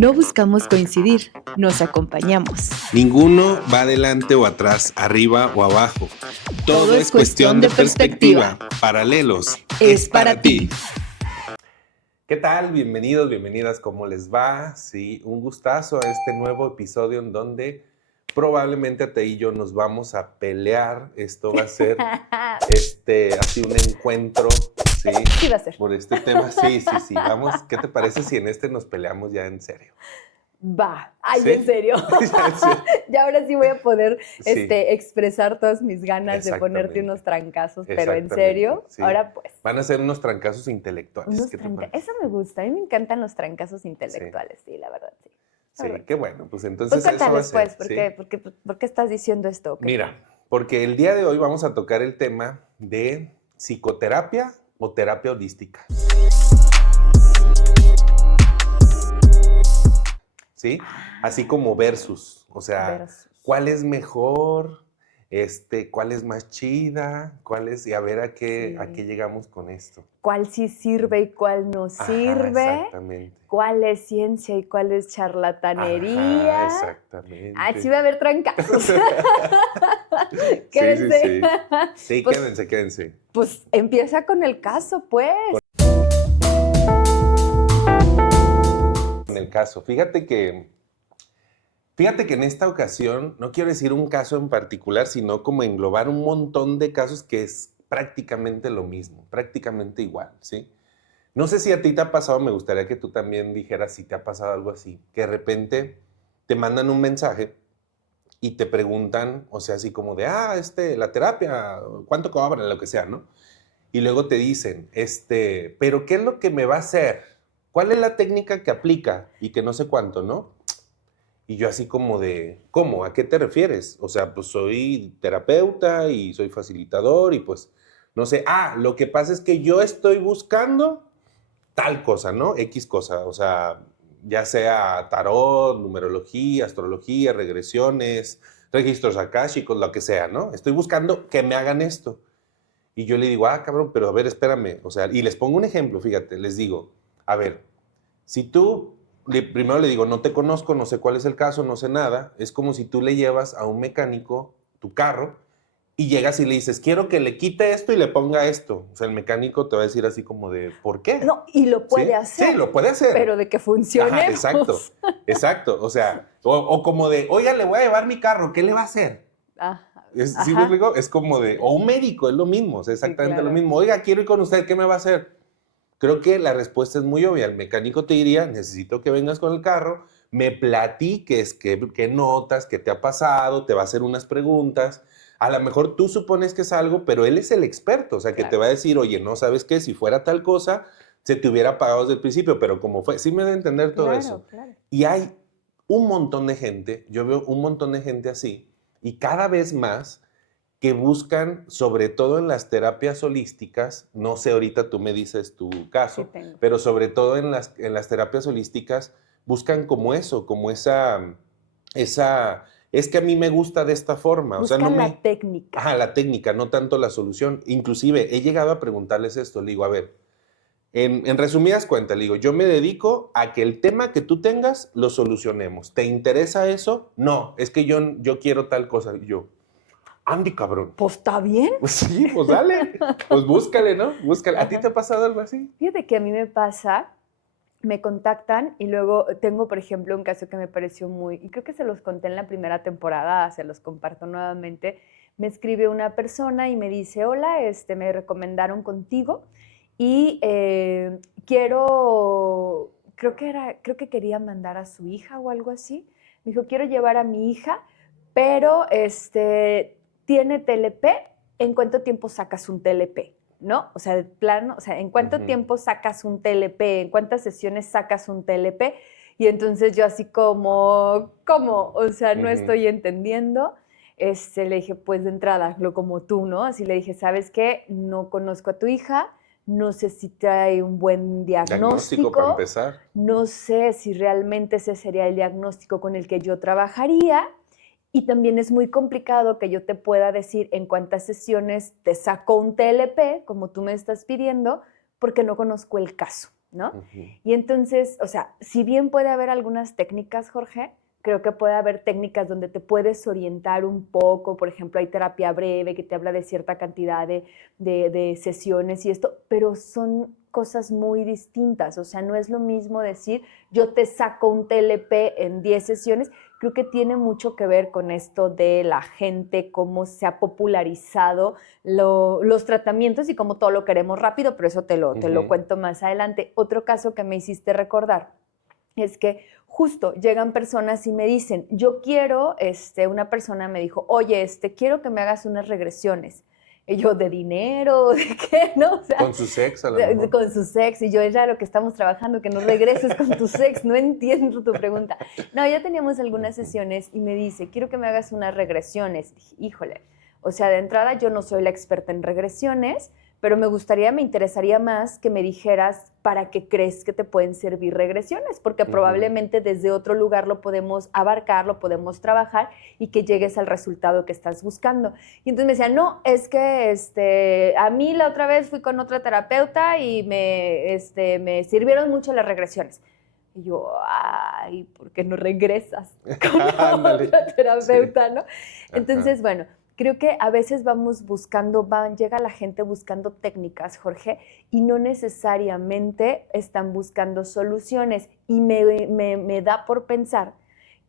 No buscamos coincidir, nos acompañamos. Ninguno va adelante o atrás, arriba o abajo. Todo es cuestión de perspectiva. Paralelos Es para ti. ¿Qué tal? Bienvenidos, bienvenidas. ¿Cómo les va? Sí, un gustazo a este nuevo episodio en donde probablemente Ate y yo nos vamos a pelear. Esto va a ser así un encuentro, ¿sí? Sí va a ser. Por este tema. Sí. Vamos, ¿qué te parece si en este nos peleamos ya en serio? Va. Ay, ¿Sí? ¿en serio? Ya ahora sí voy a poder Sí. expresar todas mis ganas de ponerte unos trancazos, pero en serio, Sí. ahora pues. Van a ser unos trancazos intelectuales. Unos ¿Qué te parece? Eso me gusta, a mí me encantan los trancazos intelectuales, sí, la verdad, sí. Sí, qué bueno, pues entonces Pues eso va a cuéntales, ser. pues, ¿Sí? ¿por qué estás diciendo esto? ¿Qué? Mira, porque el día de hoy vamos a tocar el tema de psicoterapia o terapia holística. ¿Sí? Así como versus, o sea, Versus. ¿cuál es mejor? ¿Cuál es más chida? ¿Cuál es? Y a ver a qué llegamos con esto. ¿Cuál sí sirve y cuál no sirve? Ajá, exactamente. ¿Cuál es ciencia y cuál es charlatanería? Ajá, exactamente. Ah, sí va a haber trancazos. Sí. Sí, Pues, quédense. Pues empieza con el caso, pues. En el caso, fíjate que en esta ocasión, no quiero decir un caso en particular, sino como englobar un montón de casos que es prácticamente lo mismo, prácticamente igual, ¿sí? No sé si a ti te ha pasado, me gustaría que tú también dijeras si te ha pasado algo así, que de repente te mandan un mensaje y te preguntan, o sea, así como de, la terapia, ¿cuánto cobran? Lo que sea, ¿no? Y luego te dicen, pero ¿qué es lo que me va a hacer? ¿Cuál es la técnica que aplica? Y que no sé cuánto, ¿no? Y yo así como de, ¿cómo? ¿A qué te refieres? O sea, pues soy terapeuta y soy facilitador y pues, no sé, lo que pasa es que yo estoy buscando tal cosa, ¿no? X cosa, o sea, ya sea tarot, numerología, astrología, regresiones, registros akáshicos, lo que sea, ¿no? Estoy buscando que me hagan esto. Y yo le digo, cabrón, pero a ver, espérame. O sea, y les pongo un ejemplo, fíjate, les digo, a ver, si tú, primero le digo, no te conozco, no sé cuál es el caso, no sé nada, es como si tú le llevas a un mecánico tu carro y llegas y le dices, quiero que le quite esto y le ponga esto. O sea, el mecánico te va a decir así como de, ¿por qué? No, y lo puede hacer. Sí, lo puede hacer. Pero de que funcione. Ajá, exacto. O sea, o como de, oiga, le voy a llevar mi carro, ¿qué le va a hacer? ¿Sí me explico? Es como de, o un médico, es lo mismo, es exactamente lo mismo. Oiga, quiero ir con usted, ¿qué me va a hacer? Creo que la respuesta es muy obvia. El mecánico te diría, necesito que vengas con el carro, me platiques qué notas, qué te ha pasado, te va a hacer unas preguntas. A lo mejor tú supones que es algo, pero él es el experto, o sea, que te va a decir, oye, no sabes qué, si fuera tal cosa, se te hubiera pagado desde el principio, pero como fue, sí me debe entender todo eso. Claro. Y hay un montón de gente, yo veo un montón de gente así, y cada vez más que buscan, sobre todo en las terapias holísticas, no sé, ahorita tú me dices tu caso, Sí, pero sobre todo en las terapias holísticas, buscan como eso, como es que a mí me gusta de esta forma. Buscan, o sea, la técnica. Ajá, la técnica, no tanto la solución. Inclusive, he llegado a preguntarles esto, le digo, a ver, en resumidas cuentas, le digo, yo me dedico a que el tema que tú tengas lo solucionemos. ¿Te interesa eso? No, es que yo quiero tal cosa. Y yo, Andy, cabrón. Pues está bien. Pues sí, pues dale. Pues búscale, ¿no? Búscale. ¿A ti te ha pasado algo así? Fíjate que a mí me pasa, me contactan y luego tengo, por ejemplo, un caso que me pareció y creo que se los conté en la primera temporada, se los comparto nuevamente. Me escribe una persona y me dice, hola, me recomendaron contigo y creo que quería mandar a su hija o algo así. Me dijo, quiero llevar a mi hija, pero tiene TLP, ¿en cuánto tiempo sacas un TLP? ¿No? O sea, de plano, o sea, ¿en cuánto tiempo sacas un TLP? ¿En cuántas sesiones sacas un TLP? Y entonces yo así como, ¿cómo? O sea, no estoy entendiendo. Le dije, pues de entrada, como tú, ¿no? Así le dije, ¿sabes qué? No conozco a tu hija, no sé si trae un buen diagnóstico para empezar. No sé si realmente ese sería el diagnóstico con el que yo trabajaría. Y también es muy complicado que yo te pueda decir en cuántas sesiones te saco un TLP, como tú me estás pidiendo, porque no conozco el caso. ¿no? Ujú. Y entonces, o sea, si bien puede haber algunas técnicas, Jorge, creo que puede haber técnicas donde te puedes orientar un poco. Por ejemplo, hay terapia breve que te habla de cierta cantidad de sesiones y esto, pero son cosas muy distintas. O sea, no es lo mismo decir, yo te saco un TLP en 10 sesiones. Creo que tiene mucho que ver con esto de la gente, cómo se ha popularizado los tratamientos y cómo todo lo queremos rápido, pero eso te lo cuento más adelante. Otro caso que me hiciste recordar es que justo llegan personas y me dicen, yo quiero, una persona me dijo, oye, quiero que me hagas unas regresiones. Y yo, ¿de dinero? ¿De qué? ¿No? O sea, Con su ex, a lo mejor. con su sex. Y yo, es raro que estamos trabajando, que no regreses con tu sex. No entiendo tu pregunta. No, ya teníamos algunas sesiones y me dice, quiero que me hagas unas regresiones. Dije, híjole, o sea, de entrada yo no soy la experta en regresiones, pero me interesaría más que me dijeras para qué crees que te pueden servir regresiones, porque probablemente desde otro lugar lo podemos abarcar, lo podemos trabajar y que llegues al resultado que estás buscando. Y entonces me decía, no, es que a mí la otra vez fui con otra terapeuta y me sirvieron mucho las regresiones. Y yo, ay, ¿por qué no regresas con la otra terapeuta, Sí. no? Entonces, bueno, creo que a veces vamos buscando, llega la gente buscando técnicas, Jorge, y no necesariamente están buscando soluciones. Y me da por pensar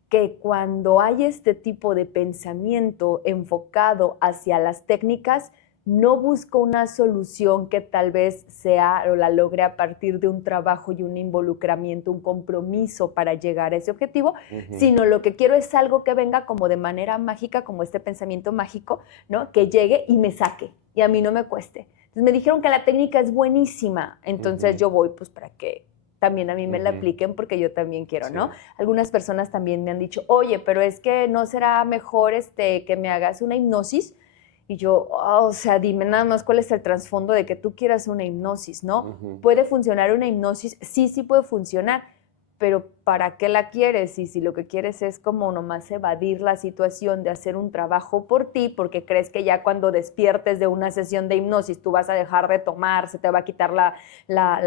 que cuando hay este tipo de pensamiento enfocado hacia las técnicas, no busco una solución que tal vez sea o la logre a partir de un trabajo y un involucramiento, un compromiso para llegar a ese objetivo, sino lo que quiero es algo que venga como de manera mágica, como este pensamiento mágico, ¿no? Que llegue y me saque y a mí no me cueste. Entonces me dijeron que la técnica es buenísima, entonces yo voy pues para que también a mí me la apliquen porque yo también quiero, ¿no? Algunas personas también me han dicho, oye, pero es que no será mejor que me hagas una hipnosis. Y yo, o sea, dime nada más cuál es el trasfondo de que tú quieras una hipnosis, ¿no? ¿Puede funcionar una hipnosis? Sí, sí puede funcionar, pero ¿para qué la quieres? Y si lo que quieres es como nomás evadir la situación de hacer un trabajo por ti, porque crees que ya cuando despiertes de una sesión de hipnosis tú vas a dejar de tomar, se te va a quitar la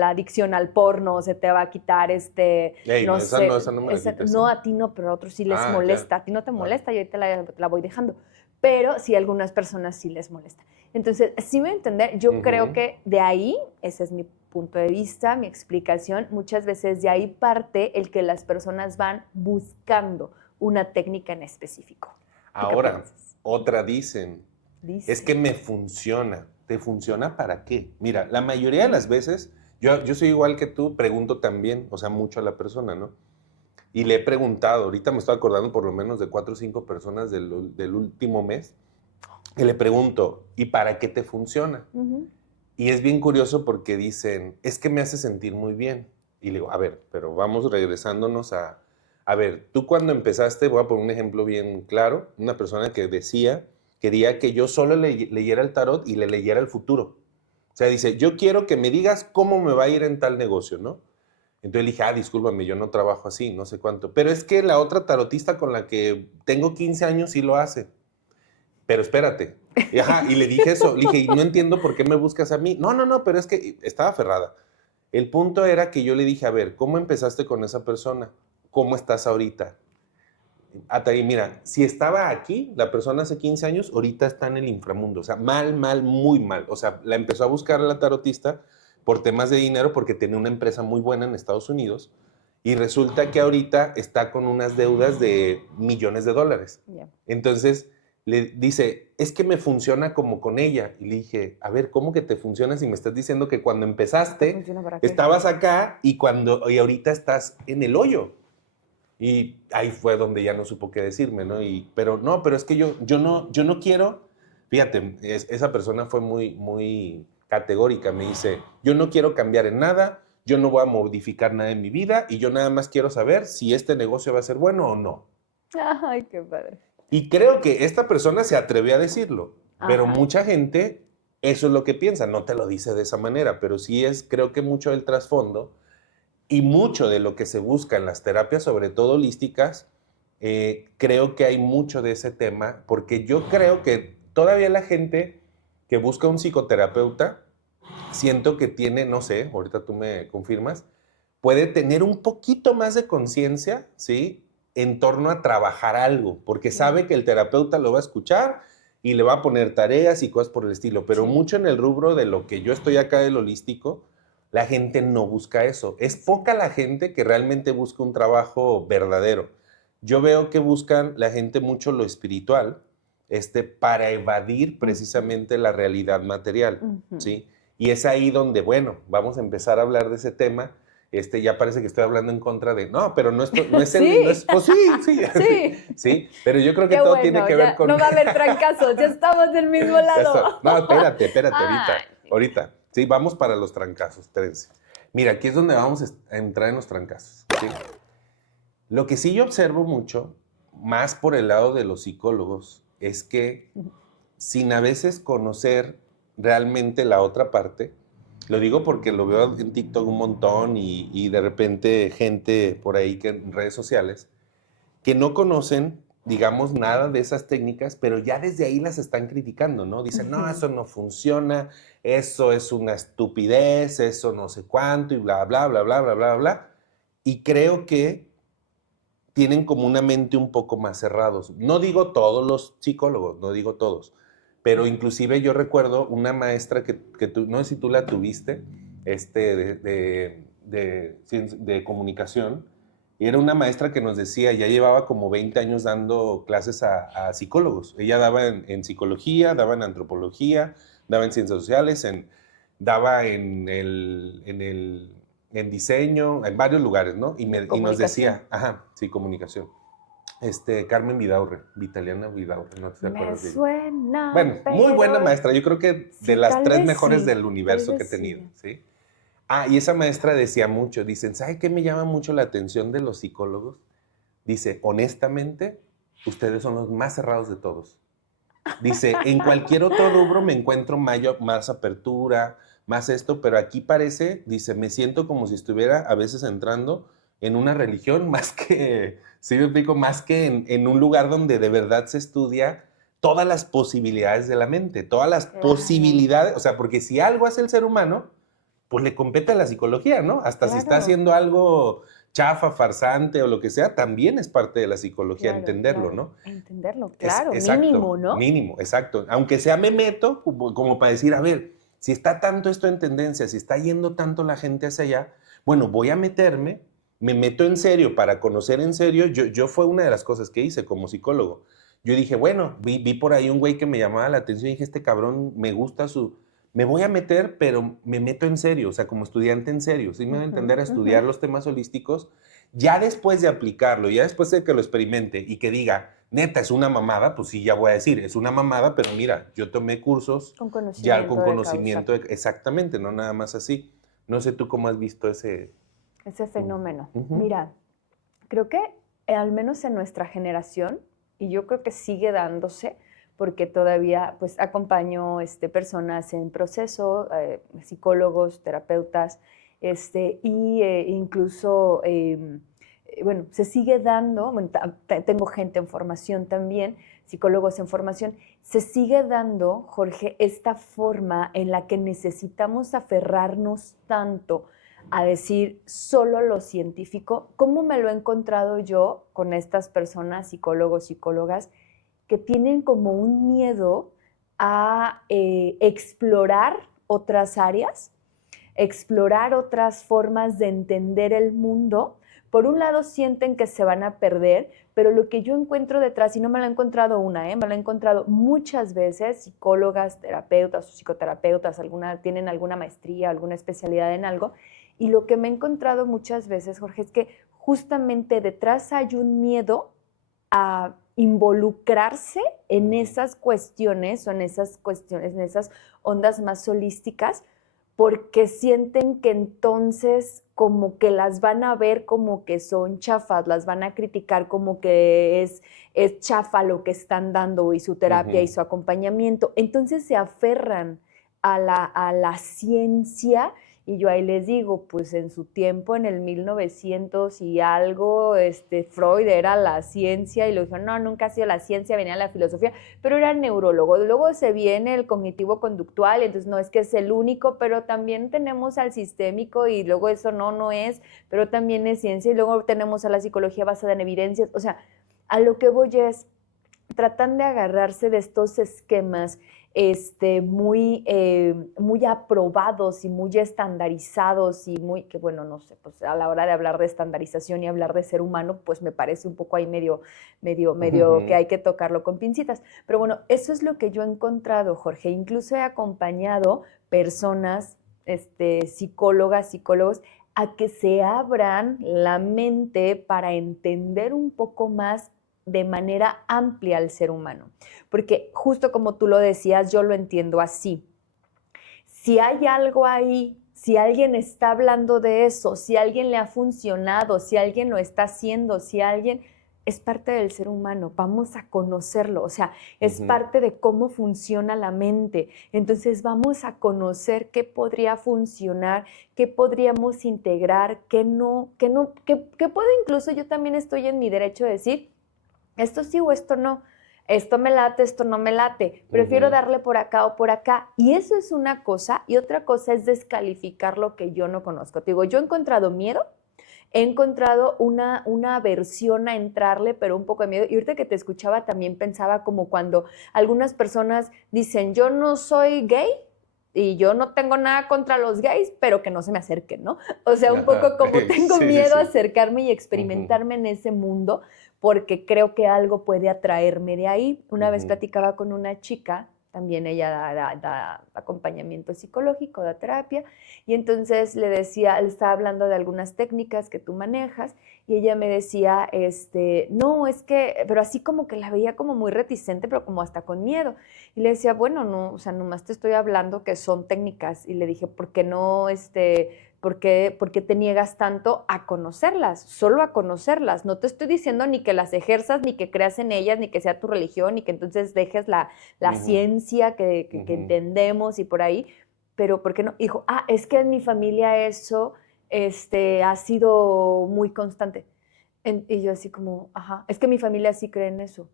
adicción al porno, se te va a quitar Ey, no esa sé, no, esa no me la quites, no ¿eh? a ti no, pero a otros sí les Ah, ya. molesta. A ti no te molesta, yo ahorita la voy dejando. Pero sí a algunas personas sí les molesta. Entonces, sí me voy a entender, yo creo que de ahí, ese es mi punto de vista, mi explicación, muchas veces de ahí parte el que las personas van buscando una técnica en específico. ¿Tú qué Ahora, piensas? otra dicen, es que me funciona. ¿Te funciona para qué? Mira, la mayoría de las veces, yo soy igual que tú, pregunto también, o sea, mucho a la persona, ¿no? Y le he preguntado, ahorita me estoy acordando por lo menos de 4 o 5 personas del último mes, y le pregunto, ¿y para qué te funciona? Y es bien curioso porque dicen, es que me hace sentir muy bien. Y le digo, a ver, pero vamos regresándonos a ver, tú cuando empezaste, voy a poner un ejemplo bien claro, una persona que decía, quería que yo solo leyera el tarot y le leyera el futuro. O sea, dice, yo quiero que me digas cómo me va a ir en tal negocio, ¿no? Entonces le dije, discúlpame, yo no trabajo así, no sé cuánto. Pero es que la otra tarotista con la que tengo 15 años sí lo hace. Pero espérate. Y le dije eso. Le dije, y no entiendo por qué me buscas a mí. No, no, no, pero es que estaba aferrada. El punto era que yo le dije, a ver, ¿cómo empezaste con esa persona? ¿Cómo estás ahorita? Hasta ahí, mira, si estaba aquí, la persona hace 15 años, ahorita está en el inframundo. O sea, mal, mal, muy mal. O sea, la empezó a buscar a la tarotista por temas de dinero porque tenía una empresa muy buena en Estados Unidos y resulta que ahorita está con unas deudas de millones de dólares. Yeah. Entonces le dice, es que me funciona como con ella. Y le dije, a ver, ¿cómo que te funciona si me estás diciendo que cuando empezaste estabas acá y ahorita estás en el hoyo? Y ahí fue donde ya no supo qué decirme, ¿no? Pero es que yo no quiero, fíjate, esa persona fue muy, muy categórica, me dice, yo no quiero cambiar en nada, yo no voy a modificar nada en mi vida y yo nada más quiero saber si este negocio va a ser bueno o no. Ay, qué padre. Y creo que esta persona se atrevió a decirlo, pero Ajá. mucha gente eso es lo que piensa, no te lo dice de esa manera, pero sí creo que mucho del trasfondo y mucho de lo que se busca en las terapias, sobre todo holísticas, creo que hay mucho de ese tema, porque yo creo que todavía la gente que busca un psicoterapeuta siento que tiene, no sé, ahorita tú me confirmas, puede tener un poquito más de conciencia, ¿sí? En torno a trabajar algo, porque sabe que el terapeuta lo va a escuchar y le va a poner tareas y cosas por el estilo, pero Sí. mucho en el rubro de lo que yo estoy acá del holístico, la gente no busca eso. Es poca la gente que realmente busca un trabajo verdadero. Yo veo que buscan la gente mucho lo espiritual, para evadir precisamente la realidad material, ¿sí? Y es ahí donde, bueno, vamos a empezar a hablar de ese tema. Ya parece que estoy hablando en contra de, no, pero no es, no es el, no es, Sí, pues sí, sí, sí. sí, pero yo creo que Qué todo tiene bueno, que ver ya con, no va a haber trancazos, ya estamos del mismo ya lado. está, no, espérate, Ay, ahorita, sí, vamos para los trancazos, espérense. Mira, aquí es donde vamos a entrar en los trancazos, ¿sí? Lo que sí yo observo mucho, más por el lado de los psicólogos, es que sin a veces conocer realmente la otra parte, lo digo porque lo veo en TikTok un montón y de repente gente por ahí que en redes sociales que no conocen, digamos, nada de esas técnicas, pero ya desde ahí las están criticando, ¿no? Dicen, no, eso no funciona, eso es una estupidez, eso no sé cuánto y bla, bla, bla, bla, bla, bla, bla. Y creo que tienen como una mente un poco más cerrados. No digo todos los psicólogos, no digo todos, pero inclusive yo recuerdo una maestra que tú, no sé si tú la tuviste, de comunicación, y era una maestra que nos decía, ya llevaba como 20 años dando clases a psicólogos. Ella daba en psicología, daba en antropología, daba en ciencias sociales, daba en diseño, en varios lugares, ¿no? Y nos comunicación. decía, ajá, sí, comunicación. Carmen Vidaurre, Vitaliana Vidaurre, no te Me acuerdas de ella. suena, Bueno, muy buena pero maestra, yo creo que de sí, las tal tres vez mejores sí, del tal universo que he vez tenido, sí. ¿sí? Ah, y esa maestra decía mucho, dicen, ¿sabe qué me llama mucho la atención de los psicólogos? Dice, honestamente, ustedes son los más cerrados de todos. Dice, en cualquier otro rubro me encuentro más apertura, más esto, pero aquí parece, dice, me siento como si estuviera a veces entrando en una religión más que, sí me explico, más que en un lugar donde de verdad se estudia todas las posibilidades de la mente, todas las Claro, posibilidades, o sea, porque si algo hace el ser humano, pues le compete a la psicología, ¿no? Hasta si está claro, haciendo algo chafa, farsante o lo que sea, también es parte de la psicología claro, entenderlo, claro. ¿no? Entenderlo, Es claro, exacto, mínimo, ¿no? mínimo, exacto. Aunque sea me meto, como para decir, a ver, si está tanto esto en tendencia, si está yendo tanto la gente hacia allá, bueno, voy a meterme, me meto en serio para conocer en serio. Yo fue una de las cosas que hice como psicólogo. Yo dije, bueno, vi por ahí un güey que me llamaba la atención y dije, este cabrón me gusta su... Me voy a meter, pero me meto en serio, o sea, como estudiante en serio, ¿sí me voy a entender? A estudiar los temas holísticos. Ya después de aplicarlo, ya después de que lo experimente y que diga, neta, es una mamada, pues sí, ya voy a decir, es una mamada, pero mira, yo tomé cursos Con ya conocimiento con de causa. conocimiento, exactamente, no nada más así. No sé tú cómo has visto ese... Ese fenómeno. Ujú. Mira, creo que al menos en nuestra generación, y yo creo que sigue dándose, porque todavía pues acompaño personas en proceso, psicólogos, terapeutas, y incluso, bueno, se sigue dando, bueno, tengo gente en formación también, psicólogos en formación, se sigue dando, Jorge, esta forma en la que necesitamos aferrarnos tanto a decir solo lo científico. ¿Cómo me lo he encontrado yo con estas personas, psicólogos, psicólogas, que tienen como un miedo a explorar otras áreas, explorar otras formas de entender el mundo? Por un lado sienten que se van a perder, pero lo que yo encuentro detrás, y no me lo he encontrado una, me lo he encontrado muchas veces, psicólogas, terapeutas o psicoterapeutas, tienen alguna maestría, alguna especialidad en algo, y lo que me he encontrado muchas veces, Jorge, es que justamente detrás hay un miedo a involucrarse en esas cuestiones o en esas cuestiones, en esas ondas más holísticas, porque sienten que entonces como que las van a ver como que son chafas, las van a criticar como que es chafa lo que están dando y su terapia y Ujú. su acompañamiento. Entonces se aferran a la ciencia Y yo ahí les digo, pues en su tiempo, en el 1900 y algo, Freud era la ciencia, y lo dijo, no, nunca ha sido la ciencia, venía la filosofía, pero era neurólogo. Luego se viene el cognitivo-conductual, entonces no es que es el único, pero también tenemos al sistémico, y luego eso no es, pero también es ciencia, y luego tenemos a la psicología basada en evidencias. O sea, a lo que voy es, tratan de agarrarse de estos esquemas muy aprobados y muy estandarizados y muy, que bueno, no sé, pues a la hora de hablar de estandarización y hablar de ser humano, pues me parece un poco ahí medio que hay que tocarlo con pincitas. Pero bueno, eso es lo que yo he encontrado, Jorge. Incluso he acompañado personas, psicólogas, psicólogos, a que se abran la mente para entender un poco más de manera amplia al ser humano. Porque justo como tú lo decías, yo lo entiendo así. Si hay algo ahí, si alguien está hablando de eso, si a alguien le ha funcionado, si alguien lo está haciendo, si alguien es parte del ser humano, vamos a conocerlo, o sea, es parte de cómo funciona la mente. Entonces vamos a conocer qué podría funcionar, qué podríamos integrar, qué puedo, incluso yo también estoy en mi derecho de decir, esto sí o esto no, esto me late, esto no me late, prefiero darle por acá o por acá. Y eso es una cosa, y otra cosa es descalificar lo que yo no conozco. Te digo, yo he encontrado miedo, he encontrado una aversión a entrarle, pero un poco de miedo. Y ahorita que te escuchaba también pensaba como cuando algunas personas dicen, yo no soy gay, y yo no tengo nada contra los gays, pero que no se me acerquen, ¿no? O sea, un poco como tengo miedo a acercarme y experimentarme en ese mundo, porque creo que algo puede atraerme de ahí. Una vez platicaba con una chica, también ella da acompañamiento psicológico, da terapia, y entonces le estaba hablando de algunas técnicas que tú manejas, y ella me decía, no, es que, pero así como que la veía como muy reticente, pero como hasta con miedo. Y le decía, bueno, no, o sea, nomás te estoy hablando que son técnicas. Y le dije, ¿por qué no, por qué te niegas tanto a conocerlas? Solo a conocerlas. No te estoy diciendo ni que las ejerzas, ni que creas en ellas, ni que sea tu religión, ni que entonces dejes la ciencia que entendemos y por ahí. Pero, ¿por qué no? Dijo, es que en mi familia eso ha sido muy constante. Y yo así como, ajá, es que mi familia sí cree en eso.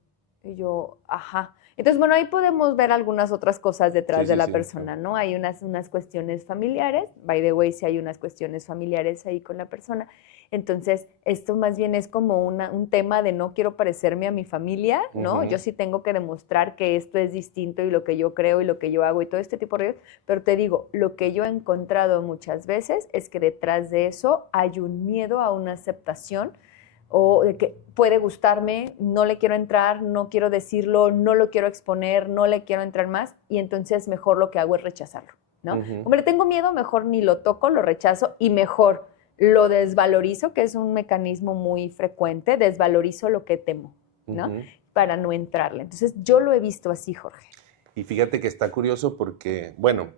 Y yo, ajá. Entonces, bueno, ahí podemos ver algunas otras cosas detrás de la persona, ¿no? Hay unas cuestiones familiares, by the way, sí hay unas cuestiones familiares ahí con la persona. Entonces, esto más bien es como un tema de no quiero parecerme a mi familia, ¿no? Yo sí tengo que demostrar que esto es distinto y lo que yo creo y lo que yo hago y todo este tipo de rollos, pero te digo, lo que yo he encontrado muchas veces es que detrás de eso hay un miedo a una aceptación, o de que puede gustarme, no le quiero entrar, no quiero decirlo, no lo quiero exponer, no le quiero entrar más, y entonces mejor lo que hago es rechazarlo, ¿no? Como le tengo miedo, mejor ni lo toco, lo rechazo, y mejor lo desvalorizo, que es un mecanismo muy frecuente, desvalorizo lo que temo, ¿no? Para no entrarle. Entonces yo lo he visto así, Jorge. Y fíjate que está curioso porque, bueno,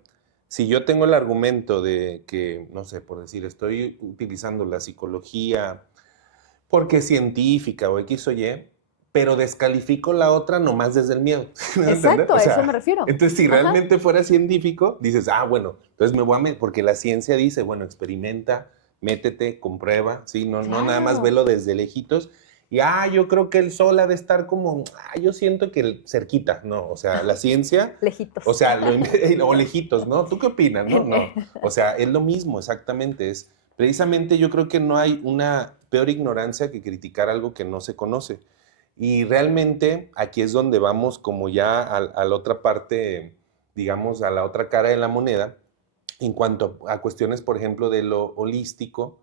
si yo tengo el argumento de que, no sé, por decir, estoy utilizando la psicología porque es científica o X o Y, pero descalifico la otra nomás desde el miedo. Exacto, a eso me refiero. Entonces, si realmente fuera científico, dices, bueno, entonces me voy a meter, porque la ciencia dice, bueno, experimenta, métete, comprueba, ¿sí? No nada más velo desde lejitos. Y, yo creo que el sol ha de estar como, yo siento que cerquita, ¿no? O sea, la ciencia... lejitos. O sea, o lejitos, ¿no? ¿Tú qué opinas? No. O sea, es lo mismo, exactamente. Precisamente yo creo que no hay una peor ignorancia que criticar algo que no se conoce. Y realmente aquí es donde vamos como ya a la otra parte, digamos, a la otra cara de la moneda, en cuanto a cuestiones, por ejemplo, de lo holístico.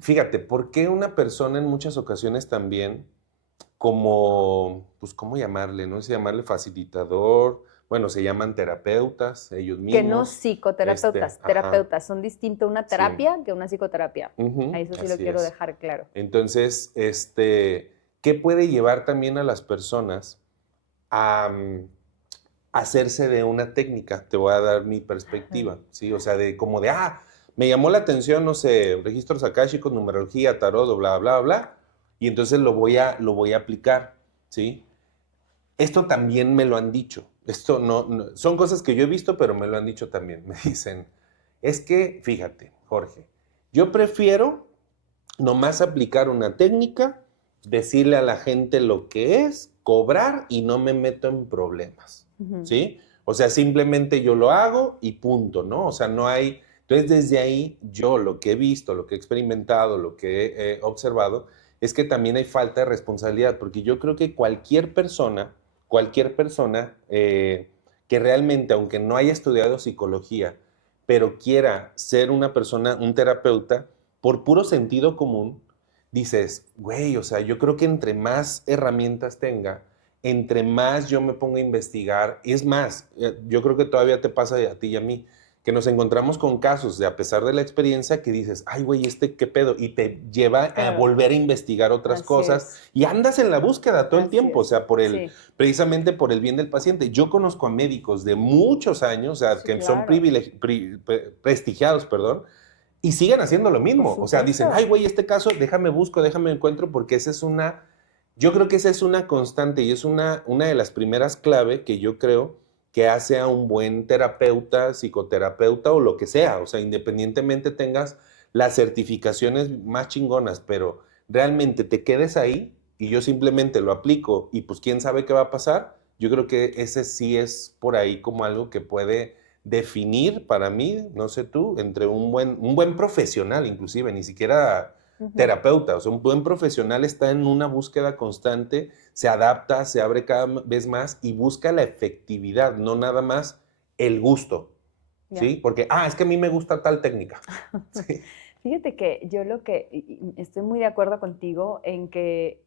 Fíjate, ¿por qué una persona en muchas ocasiones también como, pues, ¿cómo llamarle? No sé, llamarle facilitador, bueno, se llaman terapeutas, ellos mismos. Que no psicoterapeutas, terapeutas. Son distintos una terapia que una psicoterapia. A eso sí lo quiero dejar claro. Entonces, ¿qué puede llevar también a las personas a hacerse de una técnica? Te voy a dar mi perspectiva, ¿sí? O sea, me llamó la atención, no sé, registros akáshicos, numerología, tarot, bla, bla, bla, y entonces lo voy a aplicar, ¿sí? Esto también me lo han dicho. Esto no, son cosas que yo he visto, pero me lo han dicho también. Me dicen, Es que, fíjate, Jorge, yo prefiero nomás aplicar una técnica, decirle a la gente lo que es, cobrar y no me meto en problemas, ¿sí? O sea, simplemente yo lo hago y punto, ¿no? O sea, no hay... Entonces, desde ahí, yo lo que he visto, lo que he experimentado, lo que he observado, es que también hay falta de responsabilidad, porque yo creo que cualquier persona que realmente, aunque no haya estudiado psicología, pero quiera ser una persona, un terapeuta, por puro sentido común, dices, güey, o sea, yo creo que entre más herramientas tenga, entre más yo me pongo a investigar, es más, yo creo que todavía te pasa a ti y a mí, que nos encontramos con casos de, a pesar de la experiencia, que dices, ay, güey, ¿qué pedo? Y te lleva a volver a investigar otras cosas y andas en la búsqueda todo el tiempo, o sea, precisamente por el bien del paciente. Yo conozco a médicos de muchos años, o sea, que son prestigiados, perdón, y siguen haciendo lo mismo. O sea, dicen, ay, güey, este caso, déjame busco, déjame encuentro, porque esa es una, yo creo que esa es una constante y es una de las primeras claves que yo creo que hace a un buen terapeuta, psicoterapeuta o lo que sea. O sea, independientemente tengas las certificaciones más chingonas, pero realmente te quedes ahí y yo simplemente lo aplico y pues quién sabe qué va a pasar. Yo creo que ese sí es por ahí como algo que puede definir para mí, no sé tú, entre un buen profesional, inclusive, ni siquiera terapeuta. O sea, un buen profesional está en una búsqueda constante, se adapta, se abre cada vez más y busca la efectividad, no nada más el gusto, ¿sí? Porque, es que a mí me gusta tal técnica. Sí. Fíjate que yo estoy muy de acuerdo contigo en que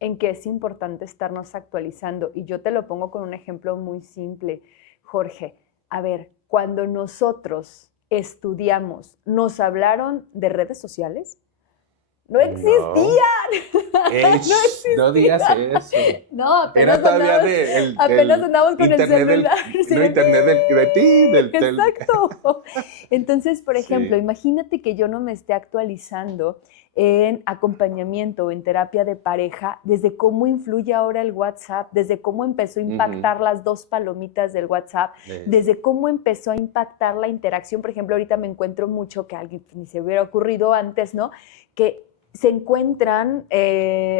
es importante estarnos actualizando. Y yo te lo pongo con un ejemplo muy simple, Jorge. A ver, cuando nosotros estudiamos, ¿nos hablaron de redes sociales? ¡No existían! No digas eso. No, apenas andamos con el celular. Internet del Exacto. Entonces, por ejemplo, imagínate que yo no me esté actualizando en acompañamiento o en terapia de pareja, desde cómo influye ahora el WhatsApp, desde cómo empezó a impactar las 2 palomitas del WhatsApp, desde cómo empezó a impactar la interacción. Por ejemplo, ahorita me encuentro mucho que a alguien ni se hubiera ocurrido antes, ¿no? Que se encuentran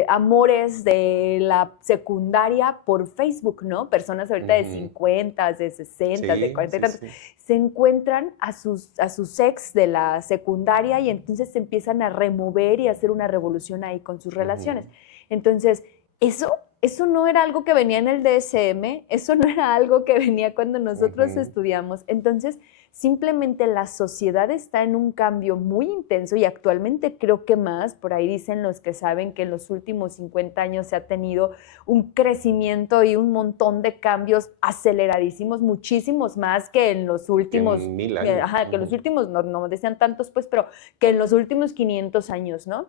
amores de la secundaria por Facebook, ¿no? Personas ahorita de 50, de 60, de 40 y tantos, se encuentran a sus ex de la secundaria y entonces se empiezan a remover y a hacer una revolución ahí con sus relaciones. Entonces, eso no era algo que venía en el DSM, eso no era algo que venía cuando nosotros estudiamos. Entonces, simplemente la sociedad está en un cambio muy intenso y actualmente creo que más, por ahí dicen los que saben que en los últimos 50 años se ha tenido un crecimiento y un montón de cambios aceleradísimos, muchísimos más que en los últimos... En 1000 años. que en los últimos, no decían tantos pues, pero que en los últimos 500 años, ¿no?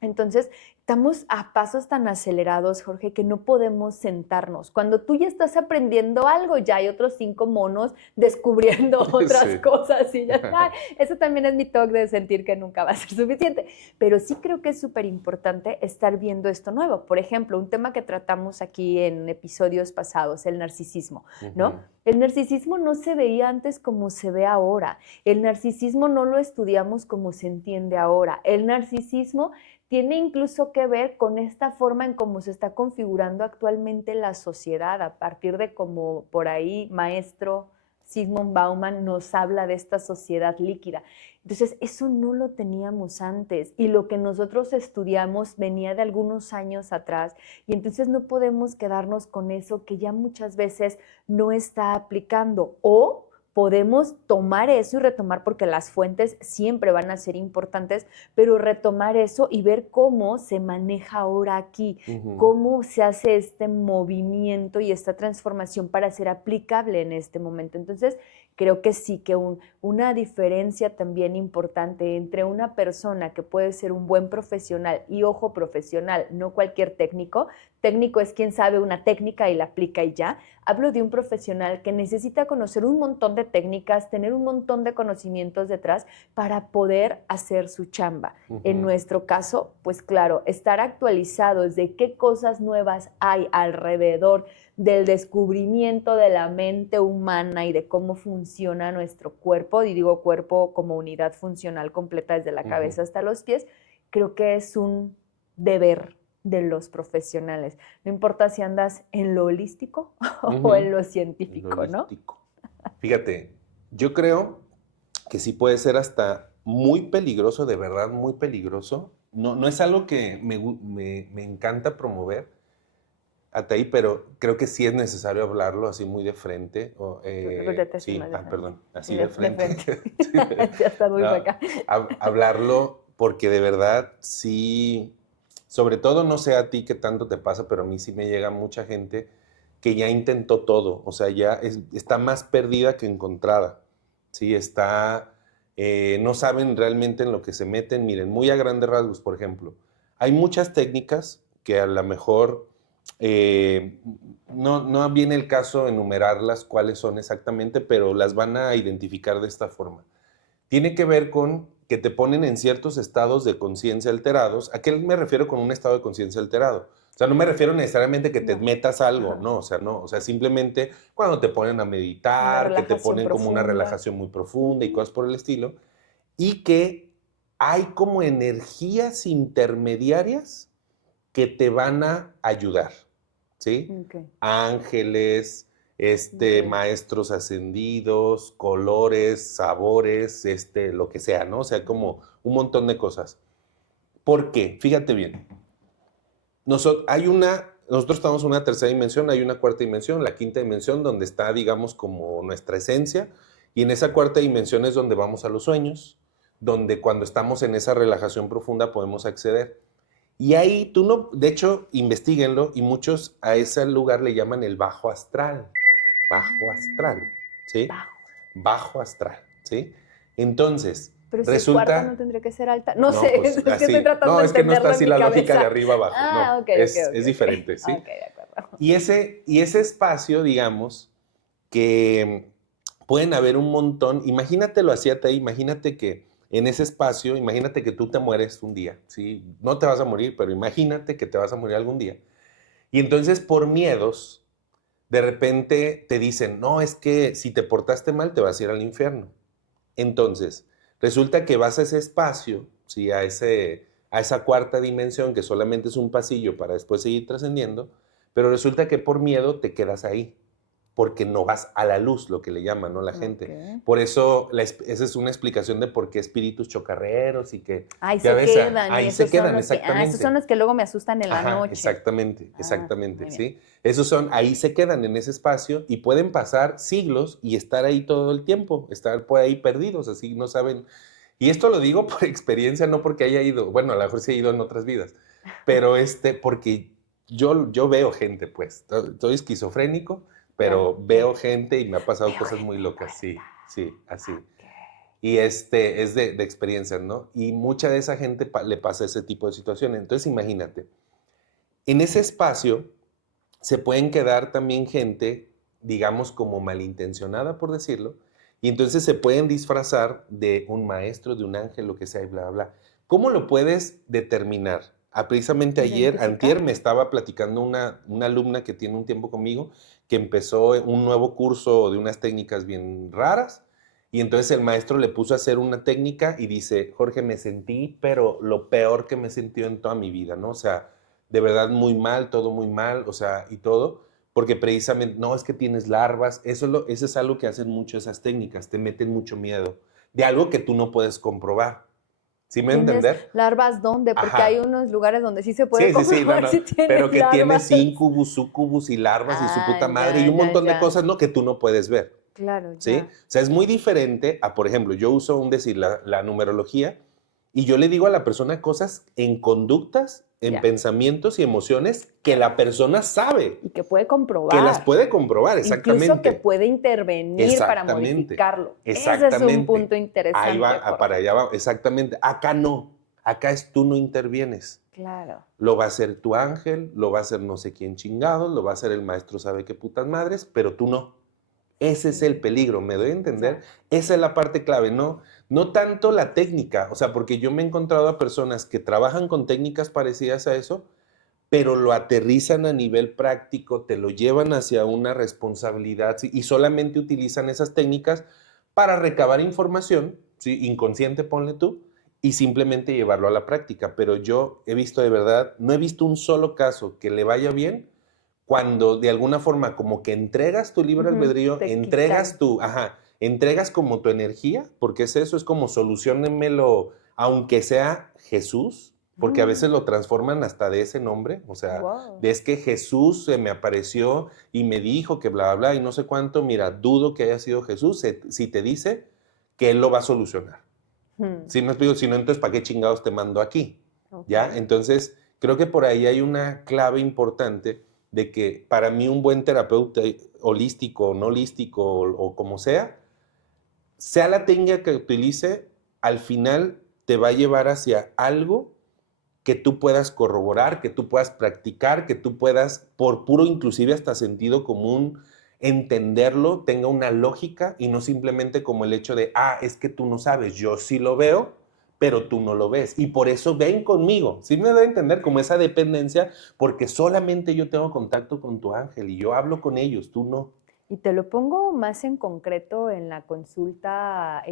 Entonces, estamos a pasos tan acelerados, Jorge, que no podemos sentarnos. Cuando tú ya estás aprendiendo algo, ya hay otros 5 monos descubriendo otras cosas y ya está. Eso también es mi toque de sentir que nunca va a ser suficiente. Pero sí creo que es súper importante estar viendo esto nuevo. Por ejemplo, un tema que tratamos aquí en episodios pasados, el narcisismo, ¿no? El narcisismo no se veía antes como se ve ahora. El narcisismo no lo estudiamos como se entiende ahora. El narcisismo tiene incluso que ver con esta forma en cómo se está configurando actualmente la sociedad, a partir de cómo por ahí maestro Zygmunt Bauman nos habla de esta sociedad líquida. Entonces, eso no lo teníamos antes y lo que nosotros estudiamos venía de algunos años atrás y entonces no podemos quedarnos con eso que ya muchas veces no está aplicando o podemos tomar eso y retomar, porque las fuentes siempre van a ser importantes, pero retomar eso y ver cómo se maneja ahora aquí, cómo se hace este movimiento y esta transformación para ser aplicable en este momento. Entonces, creo que sí que una diferencia también importante entre una persona que puede ser un buen profesional y, ojo, profesional, no cualquier técnico. Técnico es quien sabe una técnica y la aplica y ya. Hablo de un profesional que necesita conocer un montón de técnicas, tener un montón de conocimientos detrás para poder hacer su chamba. En nuestro caso, pues claro, estar actualizados de qué cosas nuevas hay alrededor del descubrimiento de la mente humana y de cómo funciona nuestro cuerpo, y digo cuerpo como unidad funcional completa desde la cabeza hasta los pies, creo que es un deber de los profesionales. No importa si andas en lo holístico o en lo científico, ¿no? Fíjate, yo creo que sí puede ser hasta muy peligroso, de verdad muy peligroso. No es algo que me encanta promover hasta ahí, pero creo que sí es necesario hablarlo así muy de frente. Sí, perdón, así de frente. Ya está muy No, acá. Hablarlo porque de verdad sí, sobre todo no sé a ti qué tanto te pasa, pero a mí sí me llega mucha gente que ya intentó todo, o sea, ya está más perdida que encontrada, ¿sí? No saben realmente en lo que se meten. Miren, muy a grandes rasgos, por ejemplo, hay muchas técnicas que a lo mejor no viene el caso enumerarlas cuáles son exactamente, pero las van a identificar de esta forma. Tiene que ver con que te ponen en ciertos estados de conciencia alterados. ¿A qué me refiero con un estado de conciencia alterado? O sea, no me refiero necesariamente que te metas algo, no, o sea, simplemente cuando te ponen a meditar, que te ponen como una relajación muy profunda y cosas por el estilo, y que hay como energías intermediarias que te van a ayudar, ¿sí? Okay. Ángeles, maestros ascendidos, colores, sabores, lo que sea, ¿no? O sea, como un montón de cosas. ¿Por qué? Fíjate bien. Nosotros estamos en una tercera dimensión, hay una cuarta dimensión, la quinta dimensión, donde está, digamos, como nuestra esencia, y en esa cuarta dimensión es donde vamos a los sueños, donde cuando estamos en esa relajación profunda podemos acceder. Y ahí de hecho, investíguenlo, y muchos a ese lugar le llaman el bajo astral. Bajo astral, ¿sí? Bajo astral, ¿sí? Entonces, pero si resulta... es cuarta, ¿no tendría que ser alta? No sé, pues, es que estoy tratando de entenderlo en mi cabeza. No, es que no está así la lógica de arriba abajo. Ah, no, ok, es diferente, ¿sí? Ok, de acuerdo. Y ese espacio, digamos, que pueden haber un montón, imagínatelo así, imagínate que en ese espacio, imagínate que tú te mueres un día, ¿sí? No te vas a morir, pero imagínate que te vas a morir algún día. Y entonces por miedos, de repente te dicen, no, es que si te portaste mal te vas a ir al infierno. Entonces, resulta que vas a ese espacio, ¿sí? a esa cuarta dimensión que solamente es un pasillo para después seguir trascendiendo, pero resulta que por miedo te quedas ahí, porque no vas a la luz, lo que le llaman, ¿no? La gente. Okay. Por eso, esa es una explicación de por qué espíritus chocarreros y que... Ahí se quedan. Ahí se quedan, exactamente. Esos son los que luego me asustan en la noche. Exactamente, ¿sí? Ahí se quedan en ese espacio y pueden pasar siglos y estar ahí todo el tiempo, estar por ahí perdidos, así no saben. Y esto lo digo por experiencia, no porque haya ido, bueno, a lo mejor sí he ido en otras vidas, pero porque yo veo gente, pues, soy esquizofrénico, pero veo gente y me ha pasado cosas muy locas, sí, así. Y es de experiencias, ¿no? Y mucha de esa gente le pasa ese tipo de situaciones. Entonces, imagínate, en ese espacio se pueden quedar también gente, digamos, como malintencionada, por decirlo, y entonces se pueden disfrazar de un maestro, de un ángel, lo que sea, y bla, bla. ¿Cómo lo puedes determinar? Precisamente antier, me estaba platicando una alumna que tiene un tiempo conmigo, que empezó un nuevo curso de unas técnicas bien raras, y entonces el maestro le puso a hacer una técnica y dice, Jorge, me sentí, pero lo peor que me he sentido en toda mi vida, ¿no? O sea, de verdad muy mal, todo muy mal, o sea, y todo, porque precisamente, no, es que tienes larvas, eso es algo que hacen mucho esas técnicas, te meten mucho miedo de algo que tú no puedes comprobar. ¿Sí me entender? ¿Larvas dónde? Porque hay unos lugares donde sí se puede comprobar si tienes pero que larvas. tienes incubus, sucubus y larvas y su puta madre y un montón de cosas, ¿no? Que tú no puedes ver. Claro, ¿sí? O sea, es muy diferente a, por ejemplo, yo uso la numerología y yo le digo a la persona cosas en conductas, en pensamientos y emociones que la persona sabe. Y que puede comprobar. Que las puede comprobar, exactamente. Incluso que puede intervenir para modificarlo. Ese es un punto interesante. Ahí va, para allá va, exactamente. Acá no, acá tú no intervienes. Claro. Lo va a hacer tu ángel, lo va a hacer no sé quién chingados, lo va a hacer el maestro sabe qué putas madres, pero tú no. Ese es el peligro, ¿me doy a entender? Esa es la parte clave, no tanto la técnica, o sea, porque yo me he encontrado a personas que trabajan con técnicas parecidas a eso, pero lo aterrizan a nivel práctico, te lo llevan hacia una responsabilidad, ¿sí? Y solamente utilizan esas técnicas para recabar información, ¿sí? Inconsciente, ponle tú, y simplemente llevarlo a la práctica. Pero yo he visto de verdad, no he visto un solo caso que le vaya bien cuando de alguna forma como que entregas tu libre albedrío, entregas como tu energía, porque es eso, es como soluciónenmelo, aunque sea Jesús, porque a veces lo transforman hasta de ese nombre, o sea, Wow. es que Jesús se me apareció y me dijo que bla, bla, bla, y no sé cuánto, mira, dudo que haya sido Jesús, si te dice que Él lo va a solucionar. Si no explico, si no, entonces, ¿para qué chingados te mando aquí? ¿Ya? Entonces, creo que por ahí hay una clave importante de que para mí un buen terapeuta holístico, no holístico o como sea la técnica que utilice, al final te va a llevar hacia algo que tú puedas corroborar, que tú puedas practicar, que tú puedas, por puro inclusive hasta sentido común, entenderlo, tenga una lógica y no simplemente como el hecho de, es que tú no sabes, yo sí lo veo, pero tú no lo ves. Y por eso ven conmigo. Sí me da a entender como esa dependencia, porque solamente yo tengo contacto con tu ángel y yo hablo con ellos, tú no. Y te lo pongo más en concreto en la consulta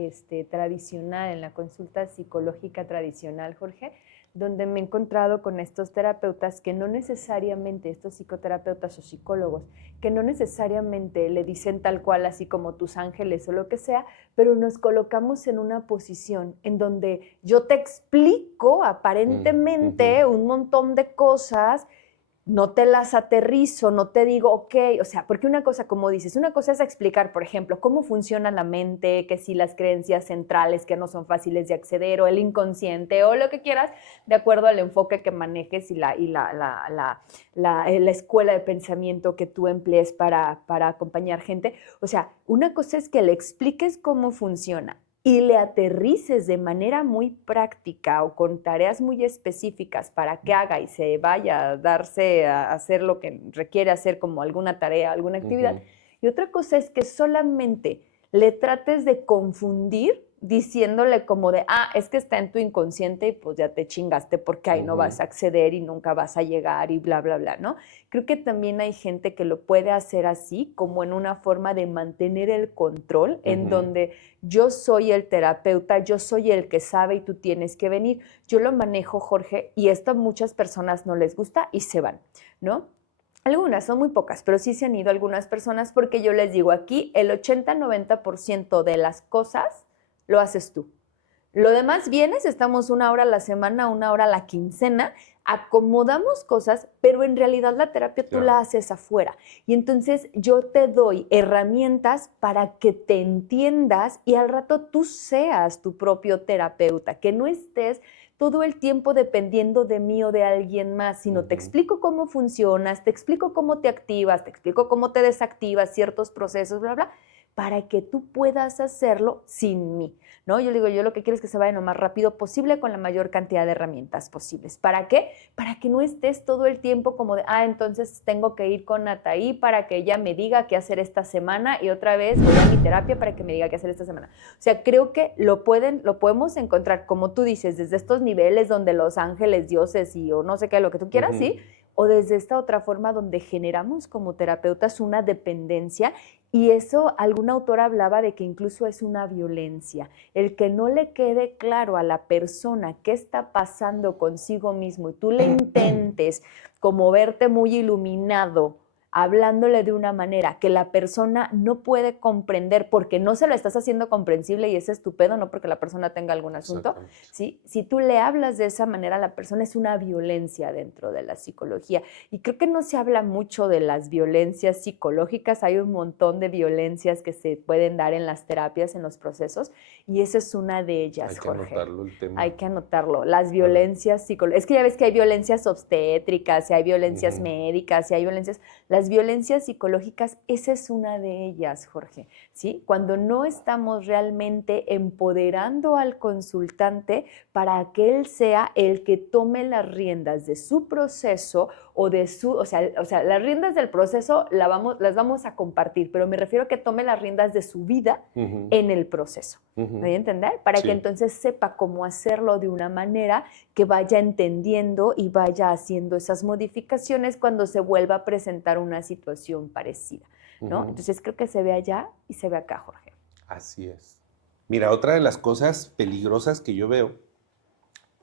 tradicional, en la consulta psicológica tradicional, Jorge, donde me he encontrado con estos terapeutas que no necesariamente, estos psicoterapeutas o psicólogos, que no necesariamente le dicen tal cual, así como tus ángeles o lo que sea, pero nos colocamos en una posición en donde yo te explico aparentemente un montón de cosas, no te las aterrizo, no te digo, ok, o sea, porque una cosa, como dices, una cosa es explicar, por ejemplo, cómo funciona la mente, que si las creencias centrales que no son fáciles de acceder, o el inconsciente, o lo que quieras, de acuerdo al enfoque que manejes y la escuela de pensamiento que tú emplees para acompañar gente. O sea, una cosa es que le expliques cómo funciona y le aterrices de manera muy práctica o con tareas muy específicas para que haga y se vaya a darse a hacer lo que requiere hacer como alguna tarea, alguna actividad. Y otra cosa es que solamente le trates de confundir diciéndole como de, es que está en tu inconsciente y pues ya te chingaste porque ahí no vas a acceder y nunca vas a llegar y bla, bla, bla, ¿no? Creo que también hay gente que lo puede hacer así, como en una forma de mantener el control, en donde yo soy el terapeuta, yo soy el que sabe y tú tienes que venir. Yo lo manejo, Jorge, y esto a muchas personas no les gusta y se van, ¿no? Algunas, son muy pocas, pero sí se han ido algunas personas porque yo les digo aquí, el 80-90% de las cosas lo haces tú. Lo demás vienes, estamos 1 hora a la semana, 1 hora a la quincena, acomodamos cosas, pero en realidad la terapia tú la haces afuera. Y entonces yo te doy herramientas para que te entiendas y al rato tú seas tu propio terapeuta, que no estés todo el tiempo dependiendo de mí o de alguien más, sino te explico cómo funcionas, te explico cómo te activas, te explico cómo te desactivas ciertos procesos, bla, bla, para que tú puedas hacerlo sin mí, ¿no? Yo digo, yo lo que quiero es que se vaya lo más rápido posible con la mayor cantidad de herramientas posibles. ¿Para qué? Para que no estés todo el tiempo como de, entonces tengo que ir con Ataí para que ella me diga qué hacer esta semana y otra vez voy a mi terapia para que me diga qué hacer esta semana. O sea, creo que lo podemos encontrar, como tú dices, desde estos niveles donde los ángeles, dioses o no sé qué, lo que tú quieras, ¿sí? O desde esta otra forma donde generamos como terapeutas una dependencia. Y eso, algún autor hablaba de que incluso es una violencia. El que no le quede claro a la persona qué está pasando consigo mismo y tú le intentes como verte muy iluminado, hablándole de una manera que la persona no puede comprender porque no se lo estás haciendo comprensible y es estupendo, no porque la persona tenga algún asunto, ¿sí? Si tú le hablas de esa manera a la persona es una violencia dentro de la psicología. Y creo que no se habla mucho de las violencias psicológicas, hay un montón de violencias que se pueden dar en las terapias, en los procesos, y esa es una de ellas, Jorge. Hay que anotarlo el tema. Hay que anotarlo. Las violencias psicológicas, es que ya ves que hay violencias obstétricas, y hay violencias médicas, y hay violencias... Las las violencias psicológicas, esa es una de ellas, Jorge, ¿sí? Cuando no estamos realmente empoderando al consultante para que él sea el que tome las riendas de su proceso o de su, o sea, las riendas del proceso las vamos a compartir, pero me refiero a que tome las riendas de su vida en el proceso. ¿Me voy a entender? Para que entonces sepa cómo hacerlo de una manera que vaya entendiendo y vaya haciendo esas modificaciones cuando se vuelva a presentar una situación parecida, ¿no? Entonces creo que se ve allá y se ve acá, Jorge. Así es. Mira, otra de las cosas peligrosas que yo veo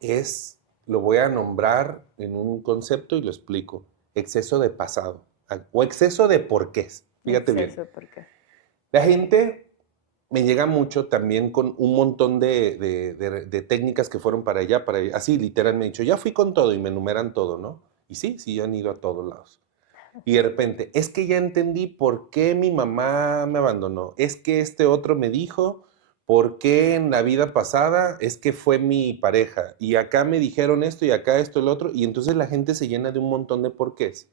es, lo voy a nombrar en un concepto y lo explico, exceso de pasado o exceso de porqués. Fíjate bien. Exceso de porqué. La gente me llega mucho también con un montón de técnicas que fueron para allá, así literal me han dicho, ya fui con todo y me enumeran todo, ¿no? Y sí, han ido a todos lados. Y de repente, es que ya entendí por qué mi mamá me abandonó, es que este otro me dijo, por qué en la vida pasada es que fue mi pareja, y acá me dijeron esto y acá esto, el otro, y entonces la gente se llena de un montón de porqués.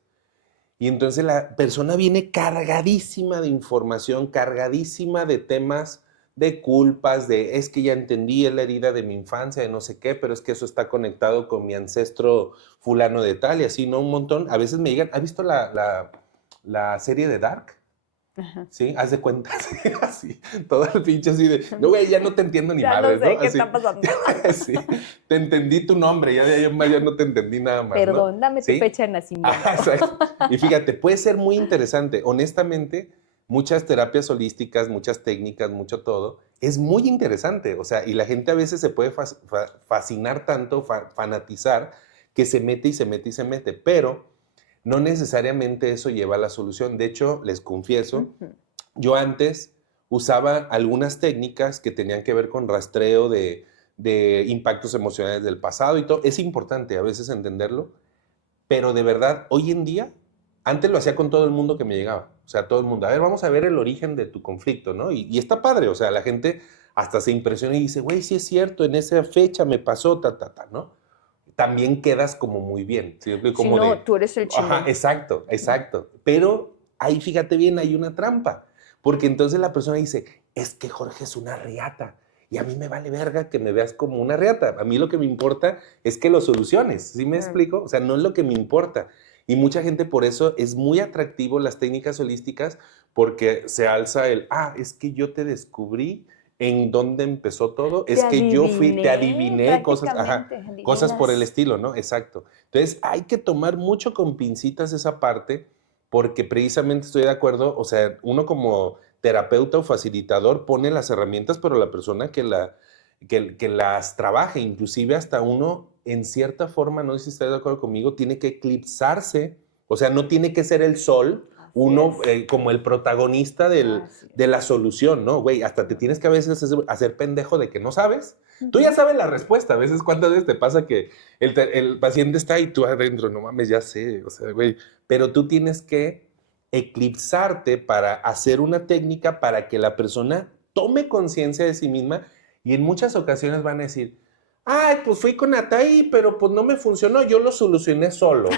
Y entonces la persona viene cargadísima de información, cargadísima de temas, de culpas, de es que ya entendí la herida de mi infancia, de no sé qué, pero es que eso está conectado con mi ancestro fulano de tal y así, ¿no? Un montón. A veces me llegan, ¿has visto la serie de Dark? Ajá. Sí, haz de cuenta, así, todo el pinche así de, no, güey, ya no te entiendo ni madres, ¿no? Ya ¿no? no sé qué Así, está pasando. sí, te entendí tu nombre, ya no te entendí nada más, Perdón, ¿no? dame tu ¿Sí? fecha de nacimiento. Ajá, exacto. Y fíjate, puede ser muy interesante. Honestamente, muchas terapias holísticas, muchas técnicas, mucho todo, es muy interesante. O sea, y la gente a veces se puede fascinar tanto, fanatizar, que se mete y se mete y se mete. Pero no necesariamente eso lleva a la solución. De hecho, les confieso, yo antes usaba algunas técnicas que tenían que ver con rastreo de impactos emocionales del pasado y todo. Es importante a veces entenderlo, pero de verdad, hoy en día, antes lo hacía con todo el mundo que me llegaba. O sea, todo el mundo, a ver, vamos a ver el origen de tu conflicto, ¿no? Y está padre, o sea, la gente hasta se impresiona y dice, güey, sí es cierto, en esa fecha me pasó, ¿no? También quedas como muy bien, ¿sí? Si Como no, de, tú eres el chingón. ajá, exacto, exacto. Pero ahí fíjate bien, hay una trampa, porque entonces la persona dice, es que Jorge es una riata. Y a mí me vale verga que me veas como una riata. A mí lo que me importa es que lo soluciones. ¿Sí me explico? O sea, no es lo que me importa. Y mucha gente por eso es muy atractivo las técnicas holísticas porque se alza es que yo te descubrí en dónde empezó todo. Es que yo te adiviné cosas, ajá, cosas por el estilo, ¿no? Exacto. Entonces hay que tomar mucho con pincitas esa parte porque precisamente estoy de acuerdo, o sea, uno como terapeuta o facilitador pone las herramientas, pero la persona que las trabaje, inclusive hasta uno, en cierta forma, no sé si estás de acuerdo conmigo, tiene que eclipsarse, o sea, no tiene que ser el sol, uno como el protagonista de la solución, ¿no? Güey, hasta te tienes que a veces hacer pendejo de que no sabes. Tú ya sabes la respuesta, a veces, ¿cuántas veces te pasa que el paciente está y tú adentro, no mames, ya sé, o sea, güey, pero tú tienes que eclipsarte para hacer una técnica para que la persona tome conciencia de sí misma y en muchas ocasiones van a decir, ay, pues fui con Ataí, pero pues no me funcionó, yo lo solucioné solo.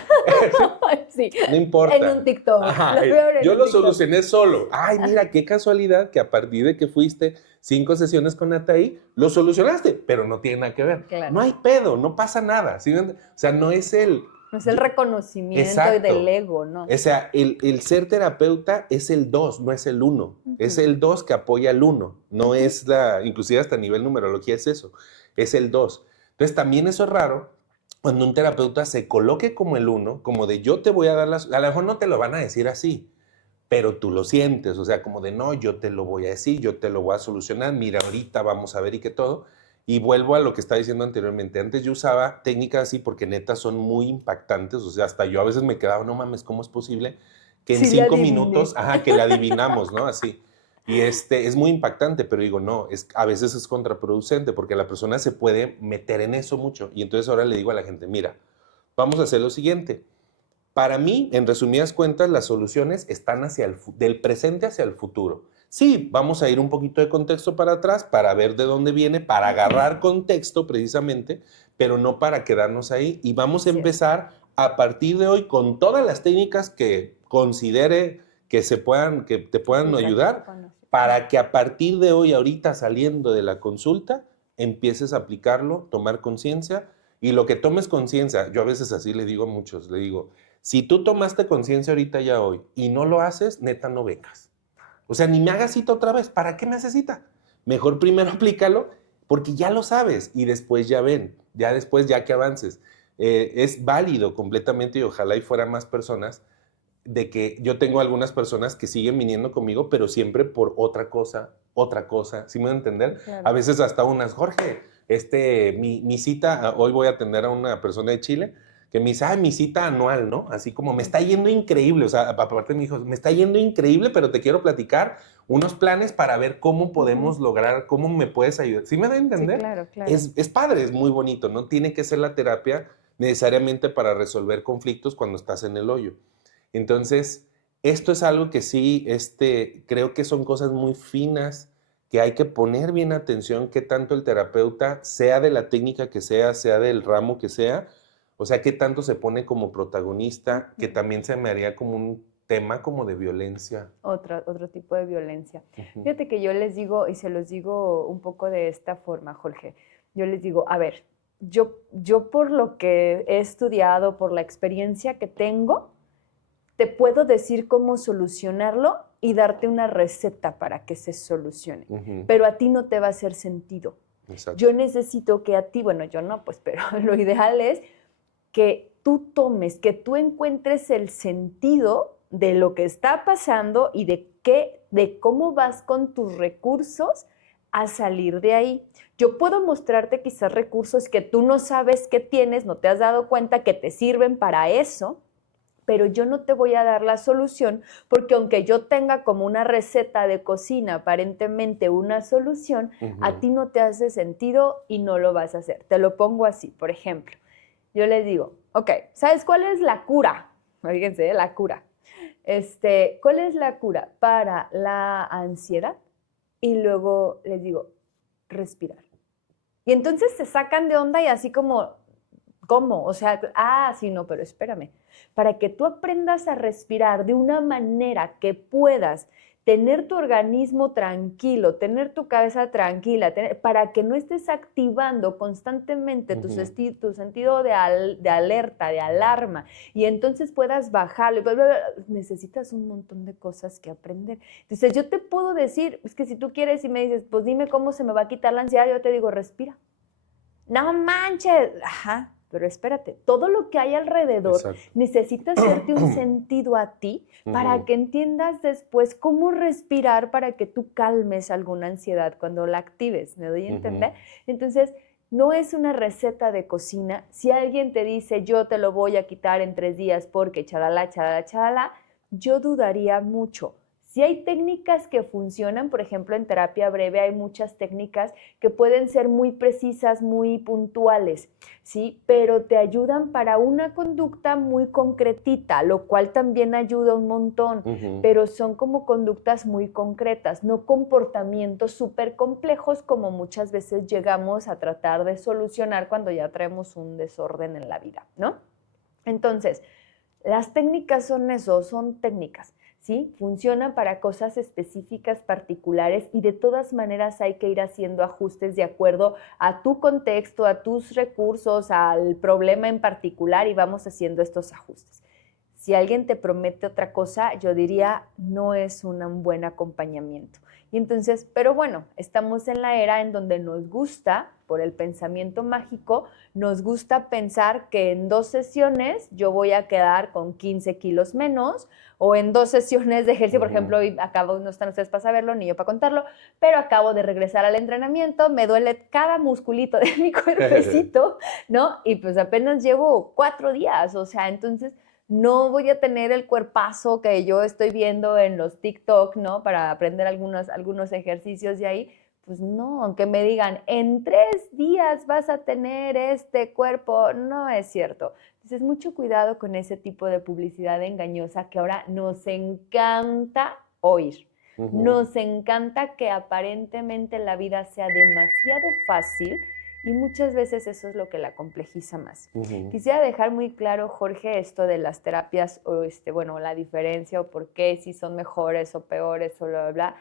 Sí, no importa. en un TikTok. Ajá, yo lo solucioné solo. Ay, mira, qué casualidad que a partir de que fuiste 5 sesiones con Ataí, lo solucionaste, pero no tiene nada que ver. Claro. No hay pedo, no pasa nada. ¿Sí? O sea, no es el... No es el reconocimiento Exacto. del ego, ¿no? O sea, el ser terapeuta es el 2, no es el 1. Es el 2 que apoya al 1. No es inclusive hasta a nivel numerología es eso. Es el 2. Entonces también eso es raro cuando un terapeuta se coloque como el 1, como de yo te voy a dar a lo mejor no te lo van a decir así, pero tú lo sientes, o sea, como de no, yo te lo voy a decir, yo te lo voy a solucionar, mira, ahorita vamos a ver y qué todo. Y vuelvo a lo que estaba diciendo anteriormente. Antes yo usaba técnicas así porque neta son muy impactantes, o sea, hasta yo a veces me quedaba, no mames, ¿cómo es posible que en 5 minutos, que la adivinamos, ¿no? Así. Y es muy impactante, pero digo, no, a veces es contraproducente porque la persona se puede meter en eso mucho. Y entonces ahora le digo a la gente, mira, vamos a hacer lo siguiente. Para mí, en resumidas cuentas, las soluciones están del presente hacia el futuro. Sí, vamos a ir un poquito de contexto para atrás para ver de dónde viene, para agarrar contexto precisamente, pero no para quedarnos ahí. Y vamos a empezar a partir de hoy con todas las técnicas que considere que te puedan ayudar, Bueno, sí. para que a partir de hoy, ahorita saliendo de la consulta, empieces a aplicarlo, tomar conciencia, y lo que tomes conciencia, yo a veces así le digo a muchos, le digo, si tú tomaste conciencia ahorita ya hoy y no lo haces, neta no vengas. O sea, ni me hagas cita otra vez, ¿para qué me haces cita? Mejor primero aplícalo, porque ya lo sabes, y después ya ven, ya después ya que avances. Es válido completamente, y ojalá y fuera más personas, de que yo tengo algunas personas que siguen viniendo conmigo, pero siempre por otra cosa, ¿sí me van a entender? Claro. A veces hasta unas, Jorge, mi cita, hoy voy a atender a una persona de Chile, que me dice, mi cita anual, ¿no? Así como, me está yendo increíble, o sea, aparte me dijo, me está yendo increíble, pero te quiero platicar unos planes para ver cómo podemos lograr, cómo me puedes ayudar. ¿Sí me da a entender? Sí, claro, claro. Es padre, es muy bonito, no tiene que ser la terapia necesariamente para resolver conflictos cuando estás en el hoyo. Entonces, esto es algo que sí, creo que son cosas muy finas que hay que poner bien atención, qué tanto el terapeuta, sea de la técnica que sea del ramo que sea, o sea, qué tanto se pone como protagonista, que también se me haría como un tema como de violencia. Otro tipo de violencia. Ujú. Fíjate que yo les digo, y se los digo un poco de esta forma, Jorge, yo les digo, a ver, yo por lo que he estudiado, por la experiencia que tengo, te puedo decir cómo solucionarlo y darte una receta para que se solucione, Ujú. pero a ti no te va a hacer sentido. Exacto. Yo necesito que a ti, bueno, yo no, pues, pero lo ideal es que tú tomes, que tú encuentres el sentido de lo que está pasando y de cómo vas con tus recursos a salir de ahí. Yo puedo mostrarte quizás recursos que tú no sabes que tienes, no te has dado cuenta que te sirven para eso, pero yo no te voy a dar la solución, porque aunque yo tenga como una receta de cocina, aparentemente una solución, a ti no te hace sentido y no lo vas a hacer. Te lo pongo así, por ejemplo. Yo les digo, ok, ¿sabes cuál es la cura? Fíjense, la cura. ¿Cuál es la cura para la ansiedad? Y luego les digo, respirar. Y entonces se sacan de onda y así como, ¿cómo? O sea, sí, no, pero espérame. Para que tú aprendas a respirar de una manera que puedas tener tu organismo tranquilo, tener tu cabeza tranquila, para que no estés activando constantemente tu sentido de alerta, de alarma, y entonces puedas bajarlo. Necesitas un montón de cosas que aprender. Entonces yo te puedo decir, es que si tú quieres y me dices, pues dime cómo se me va a quitar la ansiedad, yo te digo, respira. No manches, ajá, pero espérate, todo lo que hay alrededor Exacto. necesita hacerte un sentido a ti para que entiendas después cómo respirar para que tú calmes alguna ansiedad cuando la actives, ¿me doy a entender? Entonces, no es una receta de cocina. Si alguien te dice, yo te lo voy a quitar en 3 días porque chalala, chalala, chalala, yo dudaría mucho. Si hay técnicas que funcionan, por ejemplo, en terapia breve hay muchas técnicas que pueden ser muy precisas, muy puntuales, ¿sí? Pero te ayudan para una conducta muy concretita, lo cual también ayuda un montón, pero son como conductas muy concretas, no comportamientos súper complejos como muchas veces llegamos a tratar de solucionar cuando ya traemos un desorden en la vida, ¿no? Entonces, las técnicas son eso, son técnicas, ¿sí? Funcionan para cosas específicas, particulares, y de todas maneras hay que ir haciendo ajustes de acuerdo a tu contexto, a tus recursos, al problema en particular, y vamos haciendo estos ajustes. Si alguien te promete otra cosa, yo diría, no es un buen acompañamiento. Y entonces, pero bueno, estamos en la era en donde nos gusta, por el pensamiento mágico, nos gusta pensar que en 2 sesiones yo voy a quedar con 15 kilos menos, o en 2 sesiones de ejercicio, por ejemplo, hoy acabo, no están ustedes para saberlo, ni yo para contarlo, pero acabo de regresar al entrenamiento, me duele cada musculito de mi cuerpecito, ¿no? Y pues apenas llevo 4 días, o sea, entonces no voy a tener el cuerpazo que yo estoy viendo en los TikTok, ¿no? Para aprender algunos ejercicios de ahí. Pues no, aunque me digan, en 3 días vas a tener este cuerpo, no es cierto. Entonces, mucho cuidado con ese tipo de publicidad engañosa que ahora nos encanta oír. Nos encanta que aparentemente la vida sea demasiado fácil Y muchas veces eso es lo que la complejiza más. Ujú. Quisiera dejar muy claro, Jorge, esto de las terapias, o bueno, la diferencia o por qué, si son mejores o peores o bla, bla, bla.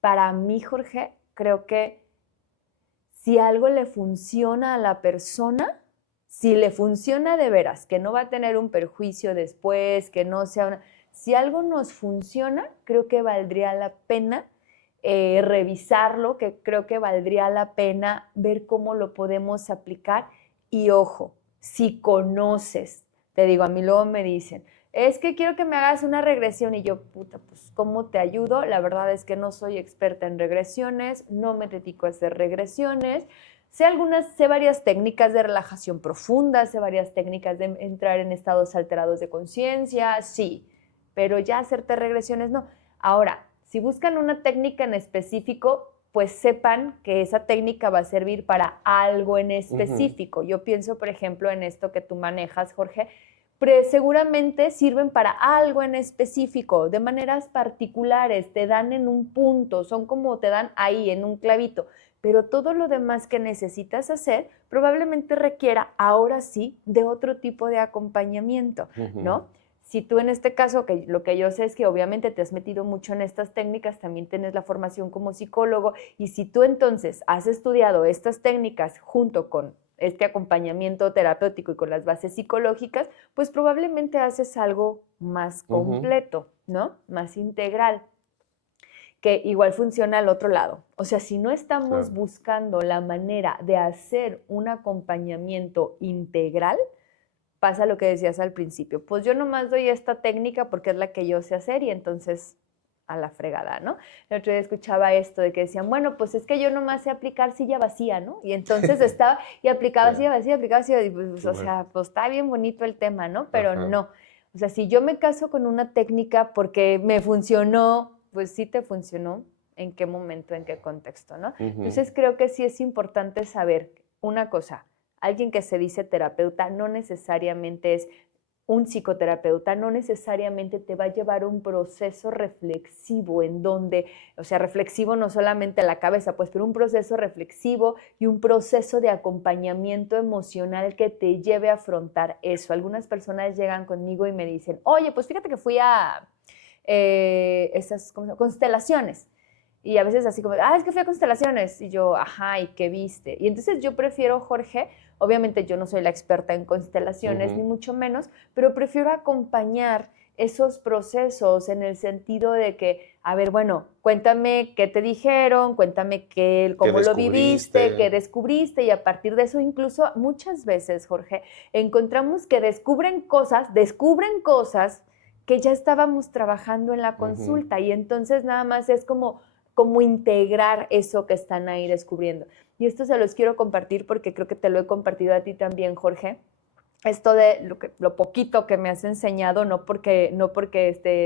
Para mí, Jorge, creo que si algo le funciona a la persona, si le funciona de veras, que no va a tener un perjuicio después, que no sea una... Si algo nos funciona, creo que valdría la pena revisarlo, que creo que valdría la pena ver cómo lo podemos aplicar. Y ojo, si conoces, te digo, a mí luego me dicen, es que quiero que me hagas una regresión y yo, puta, pues, ¿cómo te ayudo? La verdad es que no soy experta en regresiones, no me dedico a hacer regresiones. Sé varias técnicas de relajación profunda, sé varias técnicas de entrar en estados alterados de conciencia, sí, pero ya hacerte regresiones no. Ahora, si buscan una técnica en específico, pues sepan que esa técnica va a servir para algo en específico. Yo pienso, por ejemplo, en esto que tú manejas, Jorge, seguramente sirven para algo en específico, de maneras particulares, te dan en un punto, son como te dan ahí, en un clavito, pero todo lo demás que necesitas hacer probablemente requiera, ahora sí, de otro tipo de acompañamiento, ¿no? Si tú en este caso, que lo que yo sé es que obviamente te has metido mucho en estas técnicas, también tienes la formación como psicólogo, y si tú entonces has estudiado estas técnicas junto con este acompañamiento terapéutico y con las bases psicológicas, pues probablemente haces algo más completo, ¿no? Más integral, que igual funciona al otro lado. O sea, si no estamos buscando la manera de hacer un acompañamiento integral, pasa lo que decías al principio. Pues yo nomás doy esta técnica porque es la que yo sé hacer y entonces a la fregada, ¿no? El otro día escuchaba esto de que decían, bueno, pues es que yo nomás sé aplicar silla vacía, ¿no? Y entonces estaba y aplicaba silla vacía, y pues, o sea, pues está bien bonito el tema, ¿no? Pero no. O sea, si yo me caso con una técnica porque me funcionó, pues sí te funcionó, ¿en qué momento, en qué contexto, ¿no? Entonces creo que sí es importante saber una cosa. Alguien que se dice terapeuta no necesariamente es un psicoterapeuta, no necesariamente te va a llevar un proceso reflexivo en donde, o sea, reflexivo no solamente la cabeza, pues, pero un proceso reflexivo y un proceso de acompañamiento emocional que te lleve a afrontar eso. Algunas personas llegan conmigo y me dicen, oye, pues fíjate que fui a esas constelaciones. Y a veces así como, es que fui a constelaciones. Y yo, ajá, ¿y qué viste? Y entonces yo prefiero, Jorge, obviamente yo no soy la experta en constelaciones, ni mucho menos, pero prefiero acompañar esos procesos en el sentido de que, a ver, bueno, cuéntame qué te dijeron, cuéntame cómo lo viviste, qué descubriste, y a partir de eso incluso muchas veces, Jorge, encontramos que descubren cosas que ya estábamos trabajando en la consulta, y entonces nada más es como integrar eso que están ahí descubriendo. Y esto se los quiero compartir porque creo que te lo he compartido a ti también, Jorge. Esto de lo poquito que me has enseñado, no porque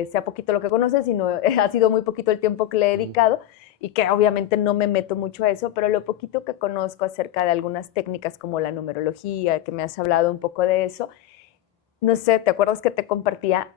sea poquito lo que conoces, sino ha sido muy poquito el tiempo que le he dedicado y que obviamente no me meto mucho a eso, pero lo poquito que conozco acerca de algunas técnicas como la numerología, que me has hablado un poco de eso, no sé, ¿te acuerdas que te compartía?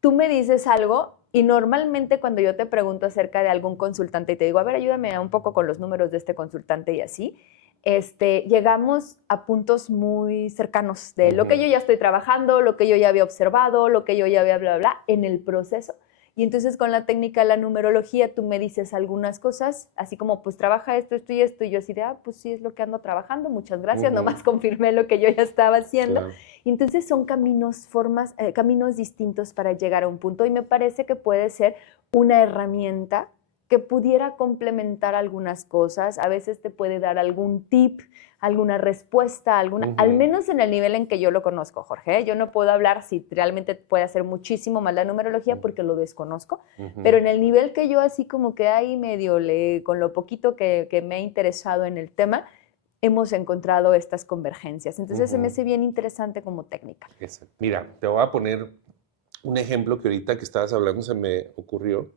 Tú me dices algo y normalmente cuando yo te pregunto acerca de algún consultante y te digo, a ver, ayúdame un poco con los números de este consultante y así, llegamos a puntos muy cercanos de lo que yo ya estoy trabajando, lo que yo ya había observado, lo que yo ya había bla, bla, bla, en el proceso. Y entonces con la técnica de la numerología tú me dices algunas cosas, así como pues trabaja esto, esto y esto, y yo así de, pues sí, es lo que ando trabajando, muchas gracias, nomás confirmé lo que yo ya estaba haciendo. Claro. Y entonces son caminos distintos para llegar a un punto, y me parece que puede ser una herramienta que pudiera complementar algunas cosas, a veces te puede dar algún tip, alguna respuesta, al menos en el nivel en que yo lo conozco, Jorge. Yo no puedo hablar si realmente puede hacer muchísimo más la numerología porque lo desconozco, pero en el nivel que yo así como que ahí medio con lo poquito que me ha interesado en el tema, hemos encontrado estas convergencias. Entonces se me hace bien interesante como técnica. Exacto. Mira, te voy a poner un ejemplo que ahorita que estabas hablando se me ocurrió.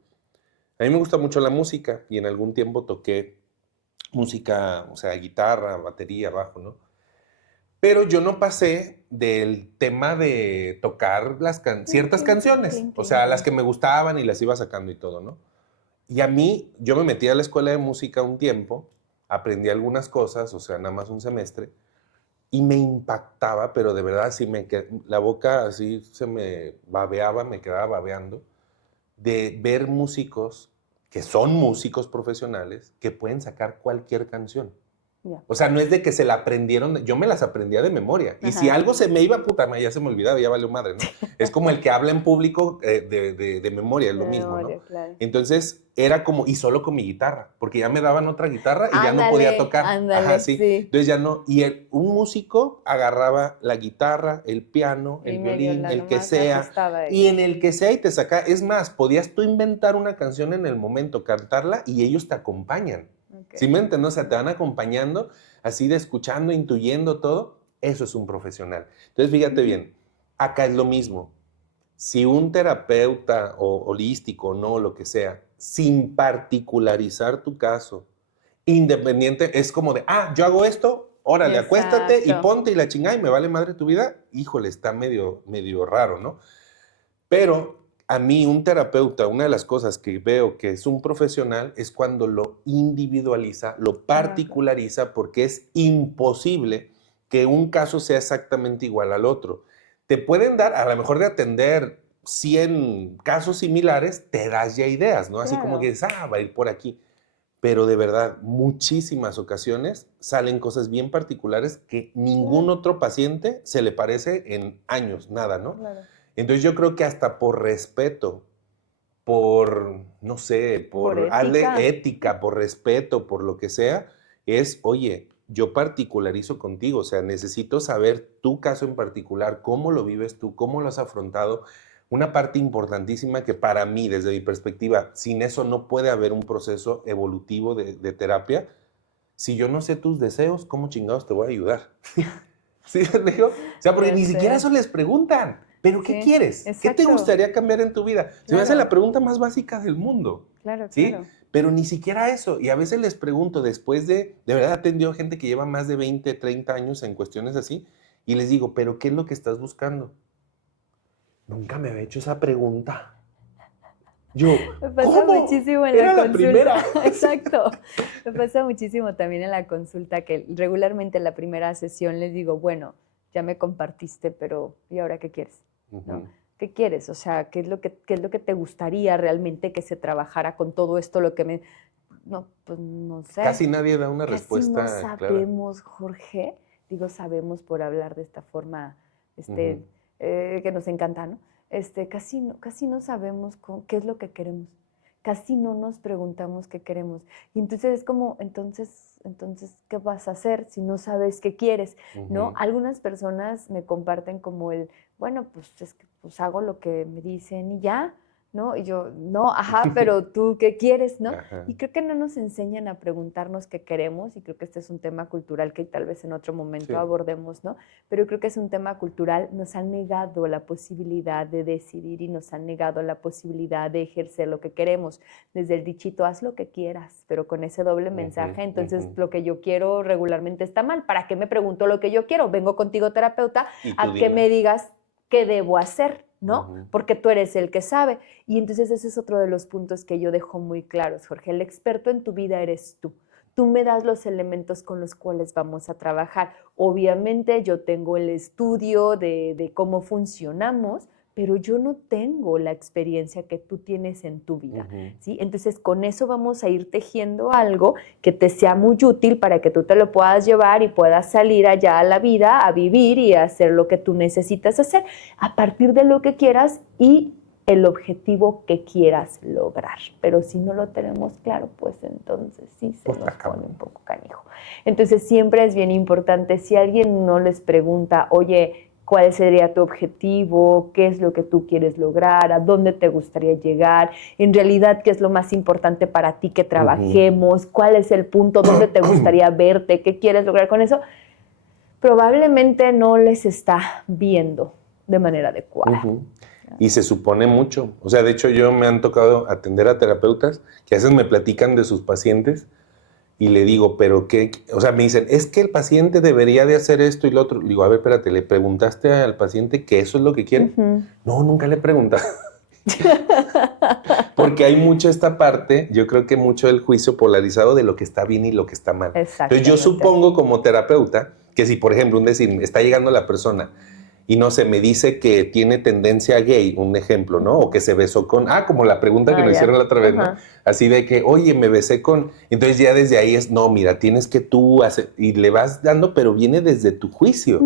A mí me gusta mucho la música y en algún tiempo toqué música, o sea, guitarra, batería, bajo, ¿no? Pero yo no pasé del tema de tocar ciertas canciones, o sea, las que me gustaban y las iba sacando y todo, ¿no? Y a mí, yo me metí a la escuela de música un tiempo, aprendí algunas cosas, o sea, nada más un semestre, y me impactaba, pero de verdad, así la boca así se me babeaba, me quedaba babeando, de ver músicos que son músicos profesionales que pueden sacar cualquier canción. Ya. O sea, no es de que se la aprendieron, yo me las aprendía de memoria. Y si Ajá. algo se me iba, puta, ya se me olvidaba, ya valió madre, ¿no? Es como el que habla en público de memoria, es lo De mismo, memoria, ¿no? claro. Entonces era como, y solo con mi guitarra, porque ya me daban otra guitarra y ya no podía Ándale, tocar. Ajá, ándale, sí. sí. Entonces ya no, y un músico agarraba la guitarra, el piano, Y el medio violín, la el que nomás la sea, ajustaba ahí. y en el que sea y te saca. Es más, podías tú inventar una canción en el momento, cantarla y ellos te acompañan. Okay. ¿Sí me entiendes? O sea, te van acompañando, así de escuchando, intuyendo todo. Eso es un profesional. Entonces, fíjate bien, acá es lo mismo. Si un terapeuta o holístico, no, lo que sea, sin particularizar tu caso, independiente, es como de, yo hago esto, órale, acuéstate y Exacto. ponte y la chingada y me vale madre tu vida. Híjole, está medio raro, ¿no? Pero a mí, un terapeuta, una de las cosas que veo que es un profesional es cuando lo individualiza, lo particulariza, porque es imposible que un caso sea exactamente igual al otro. Te pueden dar, a lo mejor de atender 100 casos similares, te das ya ideas, ¿no? Así como que dices, va a ir por aquí. Pero de verdad, muchísimas ocasiones salen cosas bien particulares que ningún otro paciente se le parece en años, nada, ¿no? Claro. Entonces yo creo que hasta por respeto, por, no sé, por ética, por respeto, por lo que sea, es, oye, yo particularizo contigo, o sea, necesito saber tu caso en particular, cómo lo vives tú, cómo lo has afrontado. Una parte importantísima que para mí, desde mi perspectiva, sin eso no puede haber un proceso evolutivo de terapia. Si yo no sé tus deseos, ¿cómo chingados te voy a ayudar? ¿Sí me digo? O sea, porque ni siquiera eso les preguntan. ¿Pero qué quieres? Exacto. ¿Qué te gustaría cambiar en tu vida? Se me hace la pregunta más básica del mundo. Claro, ¿sí? claro. Pero ni siquiera eso. Y a veces les pregunto, después de verdad atendió gente que lleva más de 20, 30 años en cuestiones así, y les digo, ¿pero qué es lo que estás buscando? Nunca me había hecho esa pregunta. Yo, me pasa ¿cómo? muchísimo en Era la la consulta. primera. Exacto. Me pasa muchísimo también en la consulta que regularmente en la primera sesión les digo, bueno, ya me compartiste, pero ¿y ahora qué quieres? ¿No? ¿Qué quieres? O sea, ¿qué es lo que te gustaría realmente que se trabajara con todo esto? Lo que me... No, pues no sé. Casi nadie da una respuesta clara. Casi no sabemos, Jorge. Digo, sabemos por hablar de esta forma que nos encanta, ¿no? Casi no sabemos qué es lo que queremos. Casi no nos preguntamos qué queremos. Y entonces es como, entonces, ¿qué vas a hacer si no sabes qué quieres? ¿No? Algunas personas me comparten como bueno, pues es que pues hago lo que me dicen y ya, ¿no? Y yo, no, pero tú, ¿qué quieres, no? Ajá. Y creo que no nos enseñan a preguntarnos qué queremos, y creo que este es un tema cultural que tal vez en otro momento abordemos, ¿no? Pero creo que es un tema cultural, nos han negado la posibilidad de decidir y nos han negado la posibilidad de ejercer lo que queremos. Desde el dichito, haz lo que quieras, pero con ese doble mensaje, entonces lo que yo quiero regularmente está mal. ¿Para qué me pregunto lo que yo quiero? Vengo contigo, terapeuta, a que me digas qué debo hacer, ¿no? Porque tú eres el que sabe. Y entonces ese es otro de los puntos que yo dejo muy claros, Jorge. El experto en tu vida eres tú. Tú me das los elementos con los cuales vamos a trabajar. Obviamente yo tengo el estudio de cómo funcionamos, pero yo no tengo la experiencia que tú tienes en tu vida, ¿sí? Entonces, con eso vamos a ir tejiendo algo que te sea muy útil para que tú te lo puedas llevar y puedas salir allá a la vida, a vivir y a hacer lo que tú necesitas hacer, a partir de lo que quieras y el objetivo que quieras lograr. Pero si no lo tenemos claro, pues entonces sí se nos pone un poco canijo. Entonces, siempre es bien importante, si alguien no les pregunta, oye, ¿cuál sería tu objetivo? ¿Qué es lo que tú quieres lograr? ¿A dónde te gustaría llegar? En realidad, ¿qué es lo más importante para ti que trabajemos? ¿Cuál es el punto? ¿Dónde te gustaría verte? ¿Qué quieres lograr con eso? Probablemente no les está viendo de manera adecuada. Y se supone mucho. O sea, de hecho, yo me han tocado atender a terapeutas que a veces me platican de sus pacientes y le digo, pero qué, o sea, me dicen, es que el paciente debería de hacer esto y lo otro. Le digo, a ver, espérate, ¿le preguntaste al paciente que eso es lo que quiere? No, nunca le he preguntado. Porque hay mucho esta parte, yo creo que mucho el juicio polarizado de lo que está bien y lo que está mal. Entonces yo supongo como terapeuta que si, por ejemplo, está llegando la persona y no sé, me dice que tiene tendencia gay, un ejemplo, ¿no? O que se besó con, como la pregunta que nos hicieron la otra vez, ¿no? Así de que, oye, me besé con, entonces ya desde ahí es, no, mira, tienes que tú hacer, y le vas dando, pero viene desde tu juicio.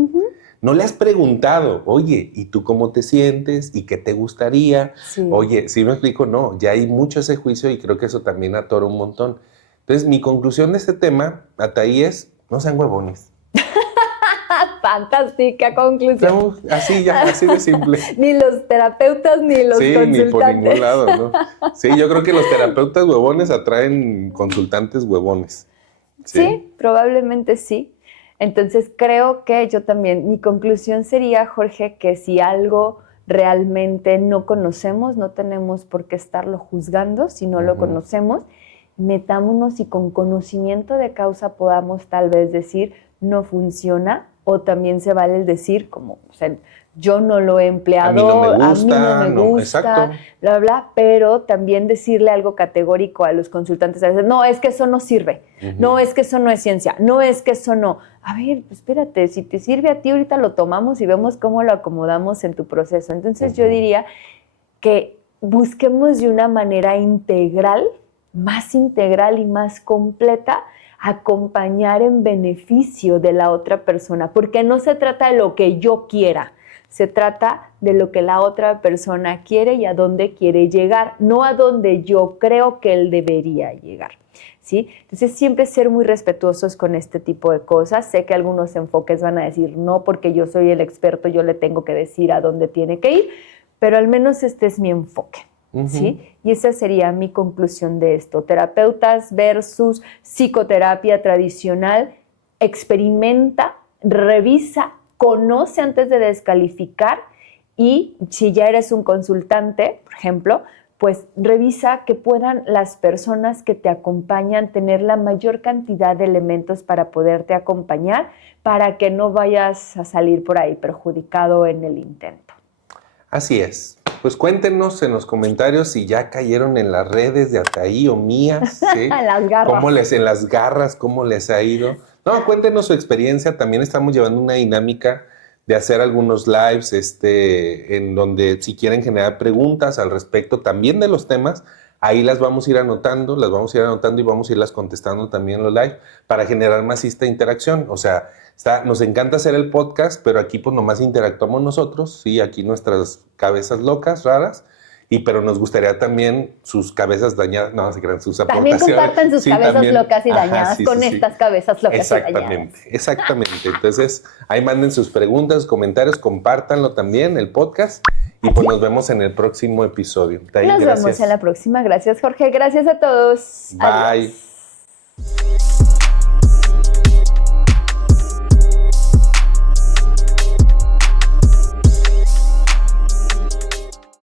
No le has preguntado, oye, ¿y tú cómo te sientes? ¿Y qué te gustaría? Sí. Oye, si me explico, no, ya hay mucho ese juicio y creo que eso también atora un montón. Entonces, mi conclusión de este tema, Ataí, es, no sean huevones. Fantástica conclusión. No, así de simple. Ni los terapeutas ni los consultantes. Sí, ni por ningún lado, ¿no? Sí, yo creo que los terapeutas huevones atraen consultantes huevones. Sí, probablemente sí. Entonces creo que yo también, mi conclusión sería, Jorge, que si algo realmente no conocemos, no tenemos por qué estarlo juzgando si no lo conocemos, metámonos y con conocimiento de causa podamos tal vez decir no funciona, o también se vale el decir como, o sea, yo no lo he empleado, a mí no me gusta, bla, bla, pero también decirle algo categórico a los consultantes, a veces, no, es que eso no sirve, no, es que eso no es ciencia, no, es que eso no. A ver, espérate, si te sirve a ti, ahorita lo tomamos y vemos cómo lo acomodamos en tu proceso. Entonces yo diría que busquemos de una manera integral, más integral y más completa, acompañar en beneficio de la otra persona, porque no se trata de lo que yo quiera, se trata de lo que la otra persona quiere y a dónde quiere llegar, no a dónde yo creo que él debería llegar, ¿sí? Entonces siempre ser muy respetuosos con este tipo de cosas. Sé que algunos enfoques van a decir, no, porque yo soy el experto, yo le tengo que decir a dónde tiene que ir, pero al menos este es mi enfoque. ¿Sí? Y esa sería mi conclusión de esto. Terapeutas versus psicoterapia tradicional. Experimenta, revisa, conoce antes de descalificar, y si ya eres un consultante, por ejemplo, pues revisa que puedan las personas que te acompañan tener la mayor cantidad de elementos para poderte acompañar, para que no vayas a salir por ahí perjudicado en el intento. Así es. Pues cuéntenos en los comentarios si ya cayeron en las redes de Ataí o mías. ¿Sí? Las garras. En las garras, cómo les ha ido. No, cuéntenos su experiencia. También estamos llevando una dinámica de hacer algunos lives en donde si quieren generar preguntas al respecto también de los temas, ahí las vamos a ir anotando y vamos a irlas contestando también en los live para generar más esta interacción. O sea, nos encanta hacer el podcast, pero aquí pues nomás interactuamos nosotros, sí, aquí nuestras cabezas locas, raras, pero nos gustaría también sus cabezas dañadas, no se crean, sus aportaciones. También compartan sus cabezas locas y dañadas con estas cabezas locas y dañadas. Exactamente. Entonces, ahí manden sus preguntas, comentarios, compártanlo también, el podcast, y pues nos vemos en el próximo episodio. Nos vemos en la próxima. Gracias, Jorge. Gracias a todos. Bye. Adiós.